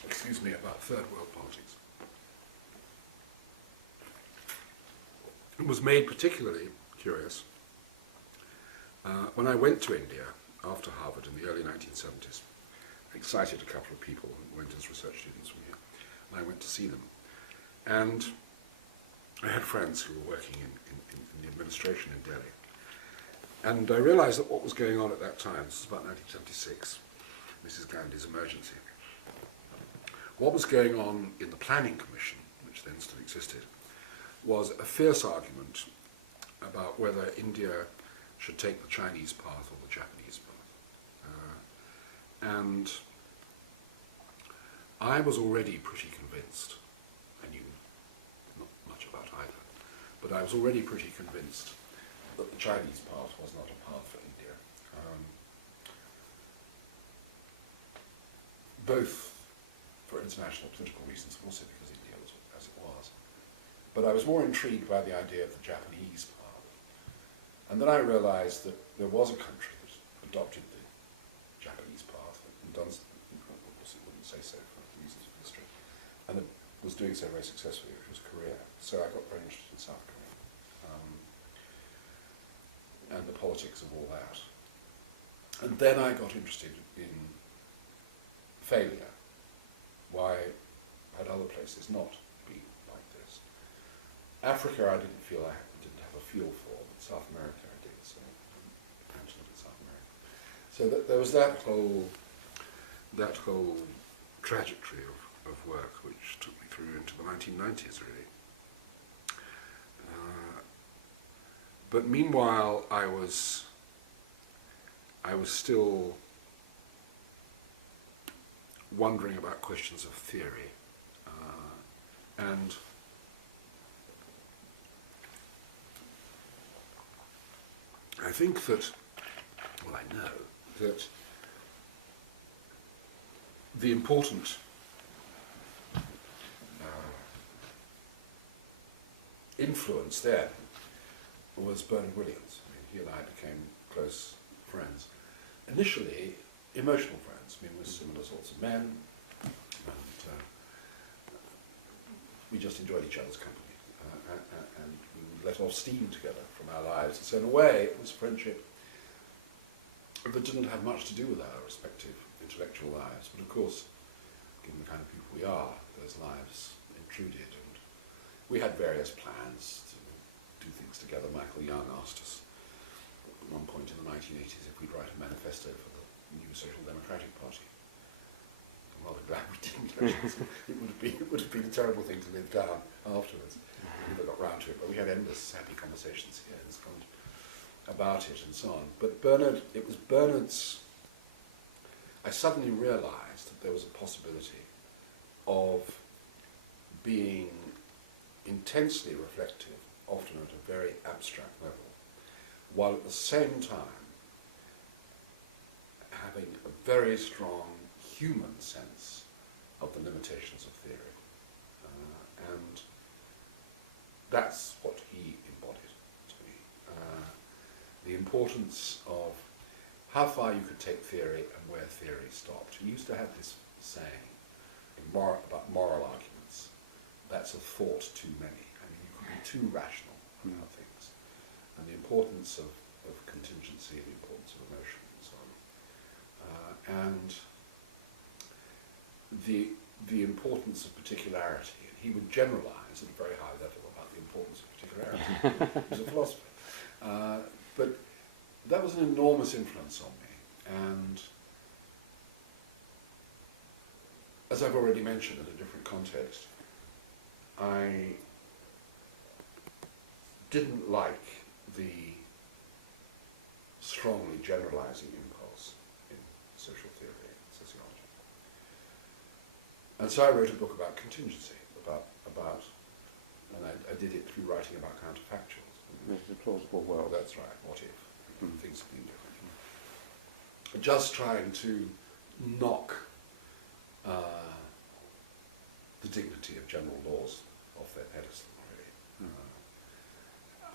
about third world politics. It was made particularly curious when I went to India after Harvard in the early 1970s. I excited a couple of people who went as research students from here, and I went to see them. And I had friends who were working in the administration in Delhi. And I realized that what was going on at that time, this was about 1976, Mrs. Gandhi's emergency, what was going on in the Planning Commission, which then still existed, was a fierce argument about whether India should take the Chinese path or the Japanese path. And I was already pretty convinced. I knew not much about either, but I was already pretty convinced that the Chinese path was not a path for India. Both for international political reasons, and also because India was as it was. But I was more intrigued by the idea of the Japanese path. And then I realized that there was a country that adopted the Japanese path and done, of course it wouldn't say so for reasons of history, and it was doing so very successfully, which was Korea. So I got very interested in South Korea and the politics of all that. And then I got interested in failure. Why had other places not been like this? Africa I didn't didn't have a feel for, but South America I did, so I mentioned it in South America. So there was that whole trajectory of work which took me through into the 1990s really. But meanwhile I was still wondering about questions of theory, and I think that, well, I know that the important influence there was Bernard Williams. I mean, he and I became close friends. Initially, emotional friends. I mean, we're similar sorts of men, and we just enjoyed each other's company, and we would let off steam together from our lives. And so in a way, it was friendship that didn't have much to do with our respective intellectual lives, but of course, given the kind of people we are, those lives intruded, and we had various plans to do things together. Michael Young asked us at one point in the 1980s if we'd write a manifesto for the new Social Democratic Party. I'm rather glad we didn't, actually. It would have been a terrible thing to live down afterwards. We never got round to it, but we had endless happy conversations here in Scotland about it and so on. But it was Bernard's, I suddenly realised that there was a possibility of being intensely reflective, often at a very abstract level, while at the same time having a very strong human sense of the limitations of theory. And that's what he embodied to me. The importance of how far you could take theory and where theory stopped. He used to have this saying about moral arguments, that's a thought too many. I mean, you could be too rational about things. And the importance of contingency, the importance of emotion, and so on. And the importance of particularity. And he would generalise at a very high level about the importance of particularity. He was a philosopher. But that was an enormous influence on me. And as I've already mentioned in a different context, I didn't like the strongly generalizing impulse in social theory and sociology. And so I wrote a book about contingency, and I did it through writing about counterfactuals. There's a plausible world. That's right, what if things have been different. Just trying to knock the dignity of general laws off their pedestal, really.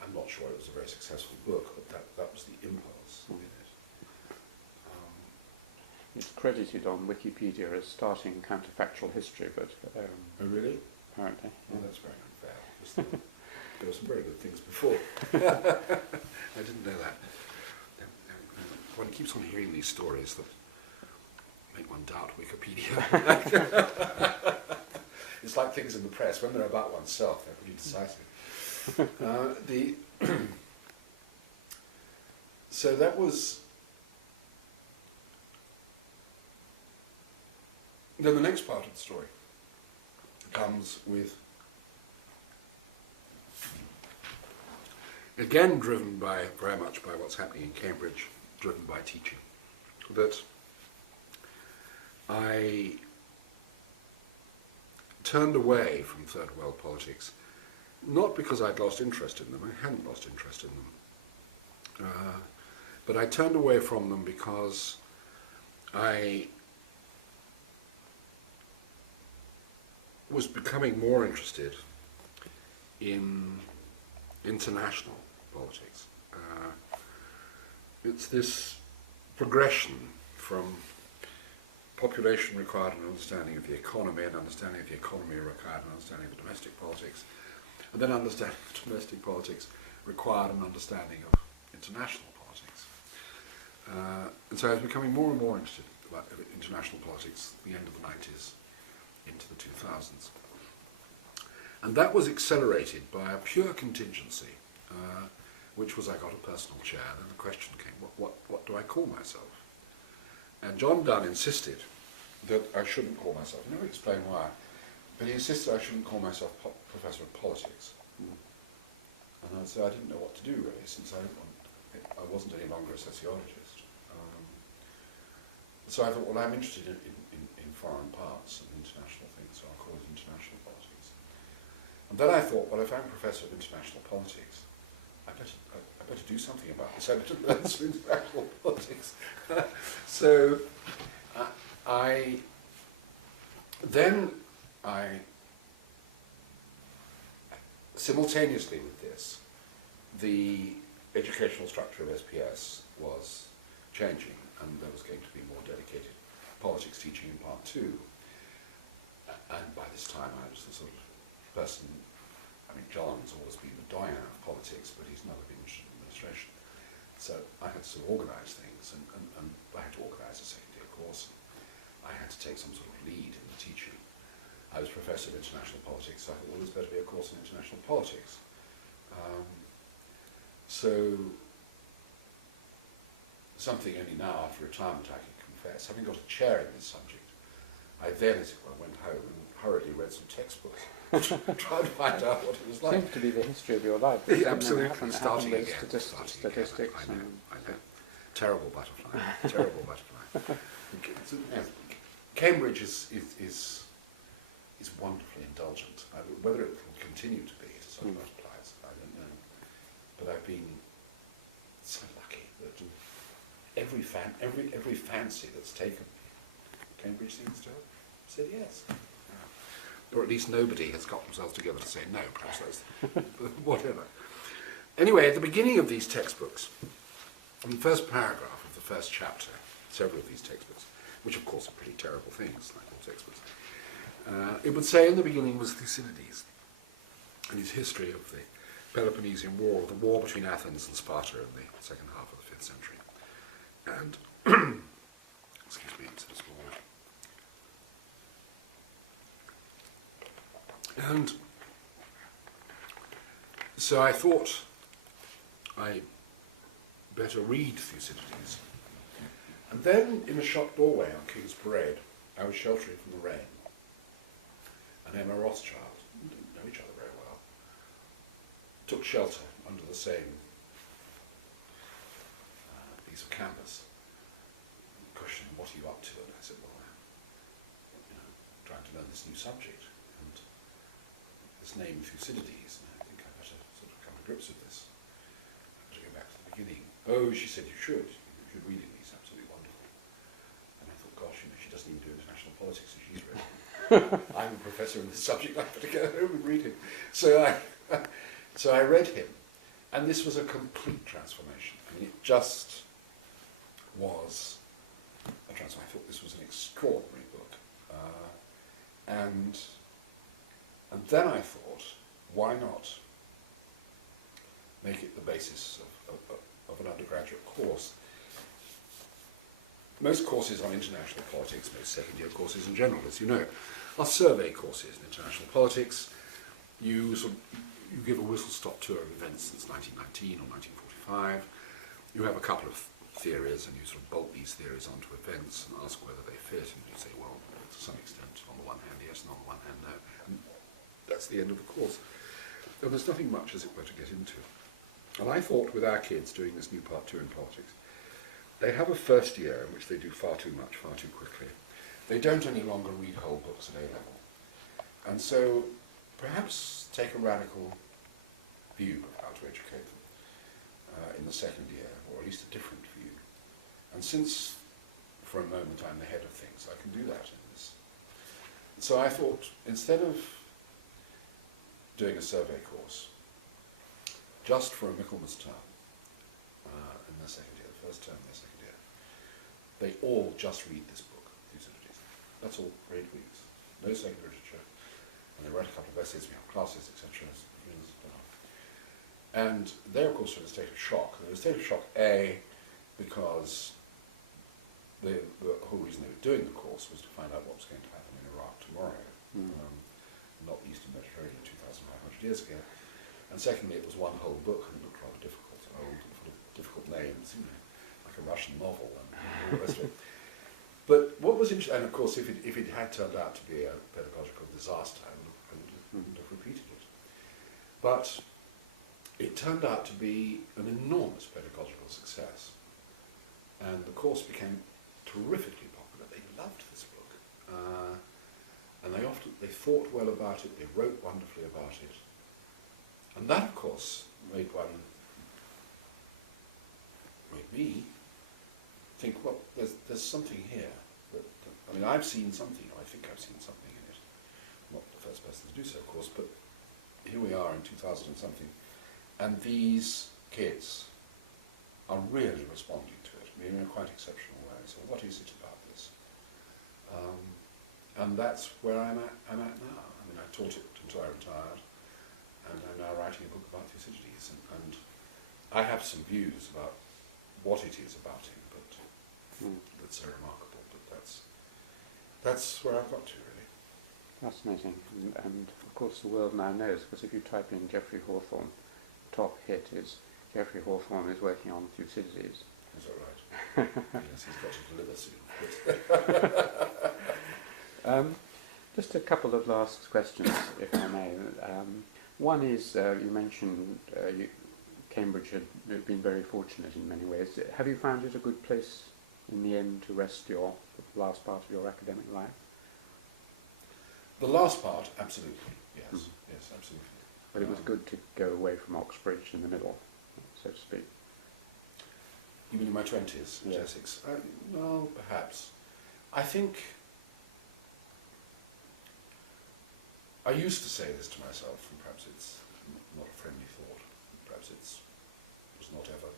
I'm not sure it was a very successful book, but that was the impulse in it. It's credited on Wikipedia as starting counterfactual history, but Oh, really? apparently. Well, that's very unfair. Because there were some very good things before. I didn't know that. One keeps on hearing these stories that make one doubt Wikipedia. It's like things in the press. When they're about oneself, they're pretty decisive. So that was... Then the next part of the story comes with, again driven very much by what's happening in Cambridge, driven by teaching, that I turned away from third world politics, not because I'd lost interest in them, I hadn't lost interest in them, but I turned away from them because I was becoming more interested in international politics. It's this progression from population required an understanding of the economy, and understanding of the economy required an understanding of domestic politics, and then understanding of domestic politics required an understanding of international politics. And so I was becoming more and more interested about international politics at the end of the 90s into the 2000s. And that was accelerated by a pure contingency, which was I got a personal chair, and then the question came, what do I call myself? And John Donne insisted that I shouldn't call myself, I never explained why, but he insisted I shouldn't call myself Professor of Politics. And so I didn't know what to do really, since I wasn't any longer a sociologist. So I thought, well, I'm interested in foreign parts and international things, so I'll call it international politics. And then I thought, well, if I'm Professor of International Politics, I better do something about this. I better learn some international politics. So I simultaneously with this, the educational structure of SPS was changing, and there was going to be more dedicated politics teaching in part 2. And by this time I was the sort of person, I mean, John's always been the doyen of politics, but he's never been interested in administration. So I had to organise things, and I had to organise a second year course. I had to take some sort of lead in the teaching. I was Professor of International Politics, so I thought, well, there's better be a course in international politics. So something only now after retirement I can confess, having got a chair in this subject, I then, as it were, went home and hurriedly read some textbooks, trying to find out what it was like. Seems to be the history of your life. Yeah, absolutely, Starting with starting statistics. again. I know. Terrible butterfly, terrible butterfly. Cambridge is wonderfully indulgent. Whether it will continue to be to such butterflies, I don't know. But I've been so lucky that every fancy that's taken Cambridge seems to have said yes. Or at least nobody has got themselves together to say no, perhaps that's whatever. Anyway, at the beginning of these textbooks, in the first paragraph of the first chapter, several of these textbooks, which of course are pretty terrible things, like all textbooks, it would say in the beginning was Thucydides and his history of the Peloponnesian War, the war between Athens and Sparta in the second half of the 5th century. And, excuse me, it's a small one. And so I thought I better read Thucydides. And then in a shop doorway on King's Parade, I was sheltering from the rain. And Emma Rothschild, we didn't know each other very well, took shelter under the same piece of canvas. The question, what are you up to? And I said, well, I'm trying to learn this new subject. And this name Thucydides, and I think I better sort of come to grips with this. I better go back to the beginning. Oh, she said, you should read it. He's absolutely wonderful. And I thought, gosh, she doesn't even do international politics, so she's read it. I'm a professor in this subject, I better go home and read him. So I read him, and this was a complete transformation. I mean, it just was a transformation. I thought this was an extraordinary book. And then I thought, why not make it the basis of an undergraduate course? Most courses on international politics, most second-year courses in general, as you know, are survey courses in international politics. You give a whistle-stop tour of events since 1919 or 1945. You have a couple of theories, and you sort of bolt these theories onto events and ask whether they fit, and you say, well, to some extent, on the one hand, yes, and on the one hand, no. And that's the end of the course. And there's nothing much, as it were, to get into. And I thought with our kids doing this new part 2 in politics, they have a first year in which they do far too much, far too quickly. They don't any longer read whole books at A-level. And so perhaps take a radical view of how to educate them in the second year, or at least a different view. And since for a moment I'm the head of things, I can do that in this. So I thought, instead of doing a survey course, just for a Michaelmas term in the second year, the first term in the second year, they all just read this book, Thucydides. That's all, for 8 weeks. No second literature. And they write a couple of essays, we have classes, etc. And they're, of course, in a state of shock. They're in a state of shock, A, because the whole reason they were doing the course was to find out what was going to happen in Iraq tomorrow, not the Eastern Mediterranean 2,500 years ago. And secondly, it was one whole book, and it looked rather difficult, old, and full of difficult names, like a Russian novel and all the rest of it. But what was interesting, and of course, if it had turned out to be a pedagogical disaster, I would have repeated it. But it turned out to be an enormous pedagogical success, and the course became terrifically popular. They loved this book, and they thought well about it. They wrote wonderfully about it, and that, of course, made me think, well, there's something here. I mean, I've seen something, or I think I've seen something in it. I'm not the first person to do so, of course, but here we are in 2000 and something, and these kids are really responding to it in a quite exceptional way. So what is it about this? And that's where I'm at now. I mean, I taught it until I retired, and I'm now writing a book about Thucydides, and I have some views about what it is about him, but that's so remarkable. But that's where I've got to, really. Fascinating, and of course the world now knows, because if you type in Geoffrey Hawthorn, top hit is Geoffrey Hawthorn is working on Thucydides. Is that right? Yes, he's got to deliver soon. Just a couple of last questions, if I may. One is, you mentioned Cambridge had been very fortunate in many ways. Have you found it a good place in the end to rest the last part of your academic life? The last part, absolutely, yes. Yes, absolutely. But it was good to go away from Oxbridge in the middle, so to speak. You mean in my 20s, Yeah. Essex? Well, perhaps. I think I used to say this to myself, and perhaps it's not a friendly thought, perhaps it was not ever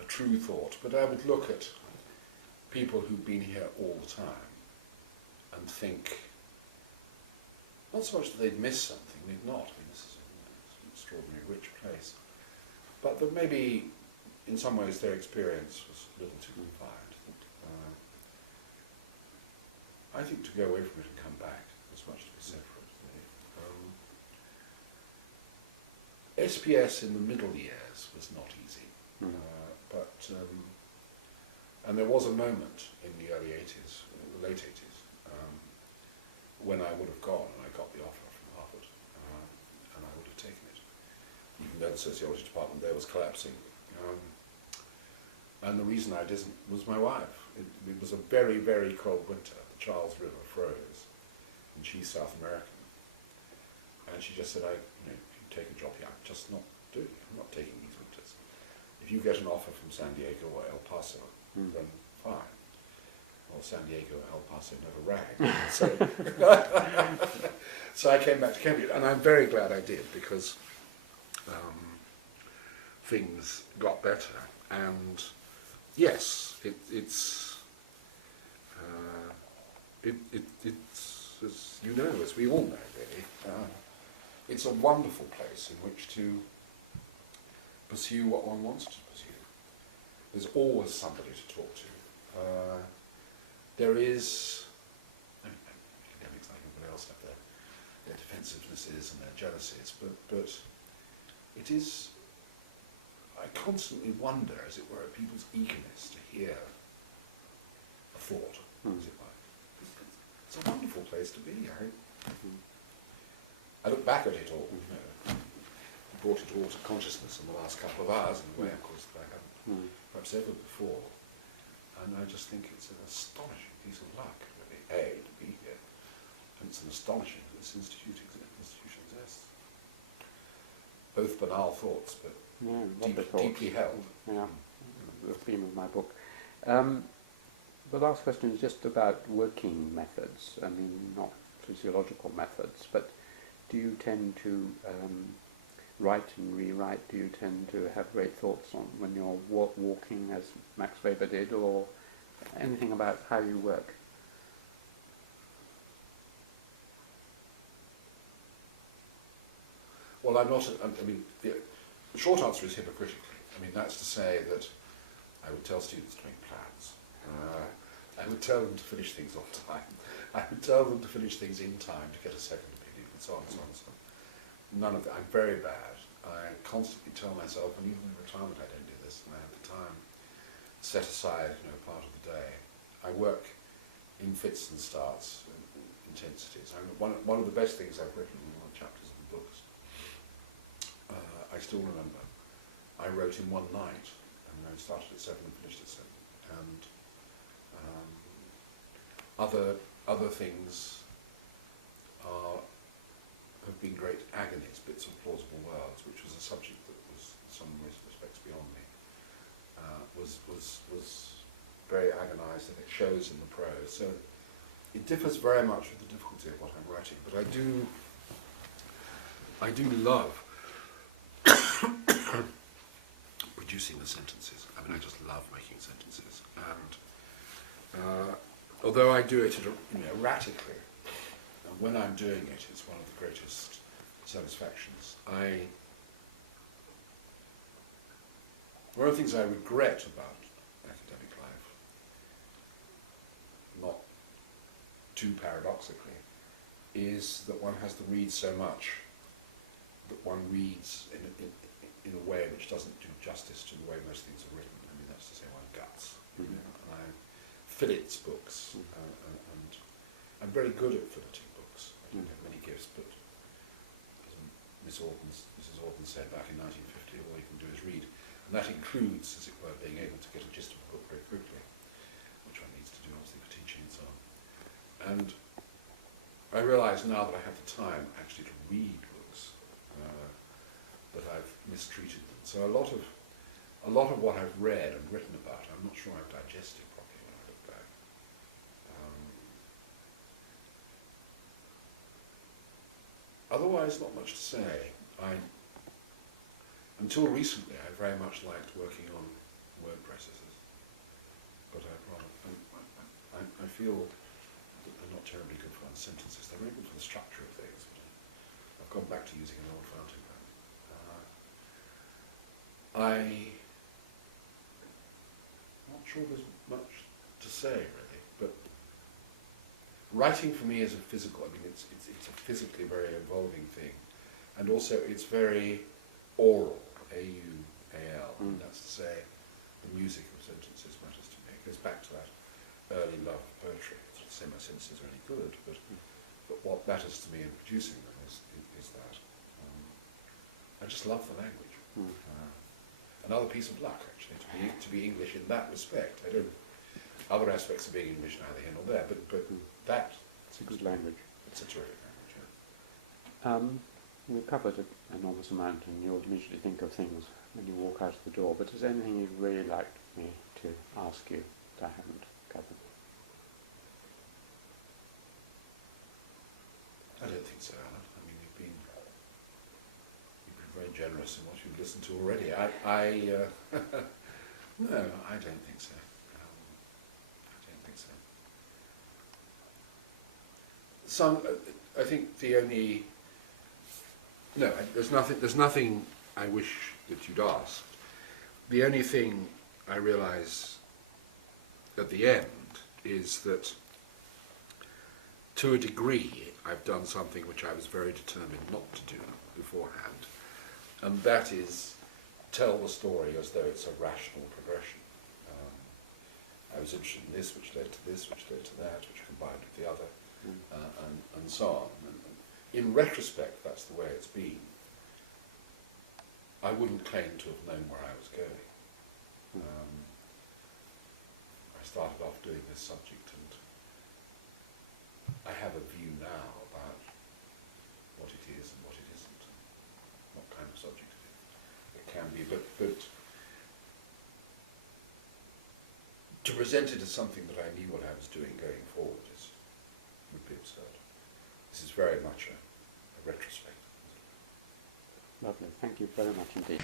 a true thought, but I would look at people who've been here all the time and think, not so much that they'd missed something, they'd not. I mean, this is an extraordinarily rich place, but that maybe in some ways their experience was a little too confined. I think to go away from it and come back, there's much to be said for it. Really. SPS in the middle years was not easy, and there was a moment in the early 80s, the late 80s, when I would have gone and I got the offer from Harvard, and I would have taken it, even though the sociology department there was collapsing. And the reason I didn't was my wife. It was a very, very cold winter. The Charles River froze, and she's South American. And she just said, if you take a job here, I'm just not doing it. I'm not taking these winters. If you get an offer from San Diego or El Paso, then fine. Well, San Diego or El Paso never rang. So I came back to Cambridge, and I'm very glad I did, because things got better. And yes, it's as you know, as we all know, really, it's a wonderful place in which to pursue what one wants to pursue. There's always somebody to talk to. There is, academics like everybody else have their defensivenesses and their jealousies, but it is, I constantly wonder, as it were, at people's eagerness to hear a thought, as it were. It's a wonderful place to be. I look back at it all, brought it all to consciousness in the last couple of hours in a way, of course, that I haven't perhaps ever before. And I just think it's an astonishing piece of luck, really, A, to be here, And it's an astonishing that this institution exists. Both banal thoughts, but Yeah, lovely thoughts. deeply held. Yeah, the theme of my book. The last question is just about working methods. I mean, not physiological methods, but do you tend to write and rewrite? Do you tend to have great thoughts on when you're walking, as Max Weber did, or anything about how you work? Well, I'm not. I mean, the short answer is hypocritically. I mean, that's to say that I would tell students to make plans. I would tell them to finish things on time. I would tell them to finish things in time to get a second opinion, and so on and so on and so on. None of that. I'm very bad. I constantly tell myself, and even in retirement I don't do this, and I have the time set aside, part of the day. I work in fits and starts, and intensities. One of the best things I've written in one of the chapters of the books, I still remember. I wrote in one night, and I started at 7 and finished at 7. And other things have been great agonies, bits of plausible worlds, which was a subject that was, in some respects, beyond me. Was very agonised, and it shows in the prose. So it differs very much with the difficulty of what I'm writing. But I do love producing the sentences. I mean, I just love making sentences. And although I do it erratically, and when I'm doing it, it's one of the greatest satisfactions. One of the things I regret about academic life, not too paradoxically, is that one has to read so much that one reads in a way which doesn't do justice to the way most things are written. I mean, that's to say, one guts. And I fillets books, and I'm very good at filleting books. I don't have many gifts, but as Mrs. Auden said back in 1950, all you can do is read. And that includes, as it were, being able to get a gist of a book very quickly, which one needs to do, obviously, for teaching and so on. And I realise now that I have the time actually to read books, that I've mistreated them. So a lot of what I've read and written about, I'm not sure I've digested properly when I look back. Otherwise, not much to say. Until recently, I very much liked working on word processes, but I feel that they're not terribly good for sentences. They're very good for the structure of things, but I've gone back to using an old fountain pen. I'm not sure there's much to say, really, but writing for me is a physical, I mean, it's a physically very evolving thing, and also it's very oral, A-U-A-L, and that's to say the music of sentences matters to me. It goes back to that early love of poetry. It's not to say my sentences are any good, but what matters to me in producing them is that. I just love the language. Another piece of luck, actually, to be English in that respect. I don't. Other aspects of being English neither here nor there, but that. It's a good language. It's a terrific language. Yeah. We've covered an enormous amount, and you'll immediately think of things when you walk out of the door. But is there anything you'd really like me to ask you that I haven't covered? I don't think so, Alan. I mean, you've been very generous in what you've listened to already. No, I don't think so. I don't think so. I think the only. No, there's nothing I wish that you'd asked. The only thing I realise at the end is that, to a degree, I've done something which I was very determined not to do beforehand, and that is tell the story as though it's a rational progression. I was interested in this, which led to this, which led to that, which combined with the other, and so on. And in retrospect, that's the way it's been. I wouldn't claim to have known where I was going. I started off doing this subject, and I have a view now about what it is and what it isn't, what kind of subject it can be, but to present it as something that I knew what I was doing going forward would be absurd. This is very much a retrospect. Lovely, thank you very much indeed.